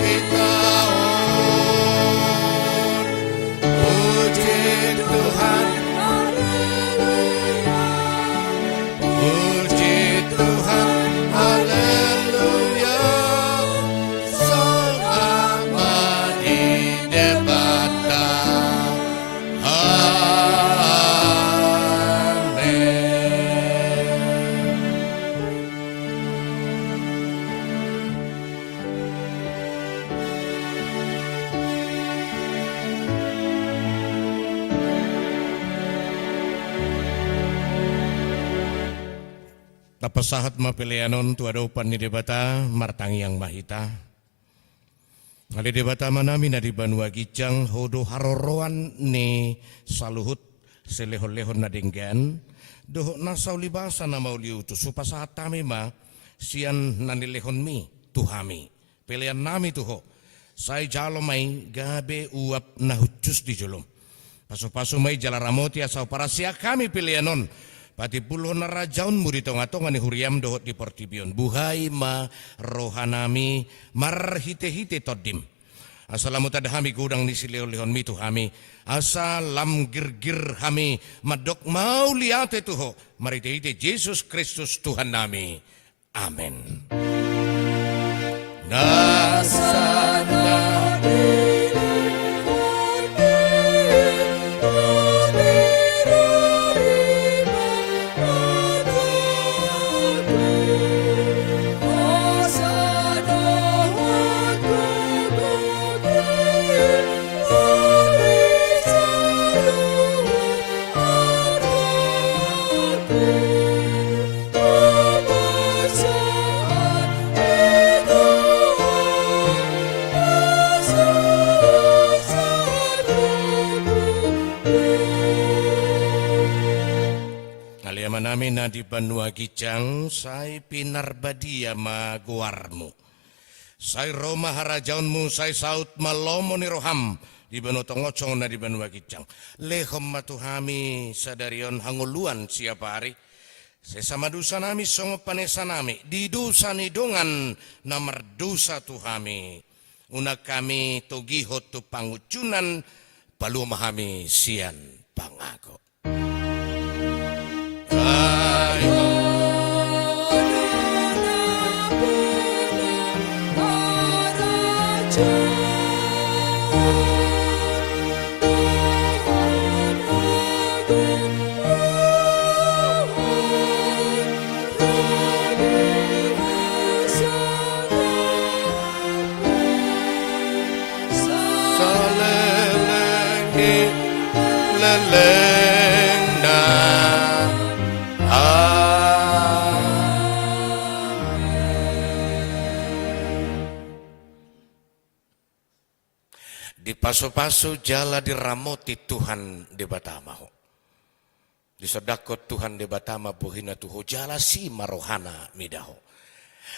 itaon puji Tuhan puji Tuhan haleluya selama di debata tapasahat mapilianon tuadaw pan ni debata martangi yang mahita. Ali debata manami na di Banua Gijang hodo haroroan ni saluhut selehon-lehon na dinggan doho na saulibasa na mauliu tu supasahat tami ma sian nanilehon mi tuhami pilihan nami tuho say jalo may gabe uap na hucus di julum paso-paso may jalaramoti asaw para siya kami pilihanon pati puluh na rajaun mo dito nga to nga ni huriam dohot di portibion. Buhay ma rohanami marhite-hite todim. Asalamu tadahami gudang ni sileo-lehon mi tuhami. Asalam gir-gir hami madok mau liate tuho. Marite-hite Jesus Kristus Tuhan nami. Amen. Nasana namin na di Banua Gijang say pinarbadia maguarmu. Say Roma harajaun mu say saut malomo ni roham di Banua Tongocong na di Banua Gijang. Lehom matuhami sadarion hanguluan siapa hari. Sesama dusa nami songo panesa nami di dusa nidongan na merdusa tuhami. Una kami togihot tu pangucunan palu mahami sian pangago. Di paso-paso jala diramoti Tuhan di Batamaho. Di sodakot Tuhan di Batama buhina tuho jala si marohana midaho.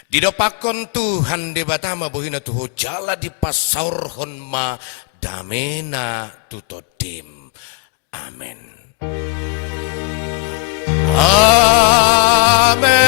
Di dopakon Tuhan di Batama buhina tuho jala di pasaurhon ma damena tutodim. Amen. Amen.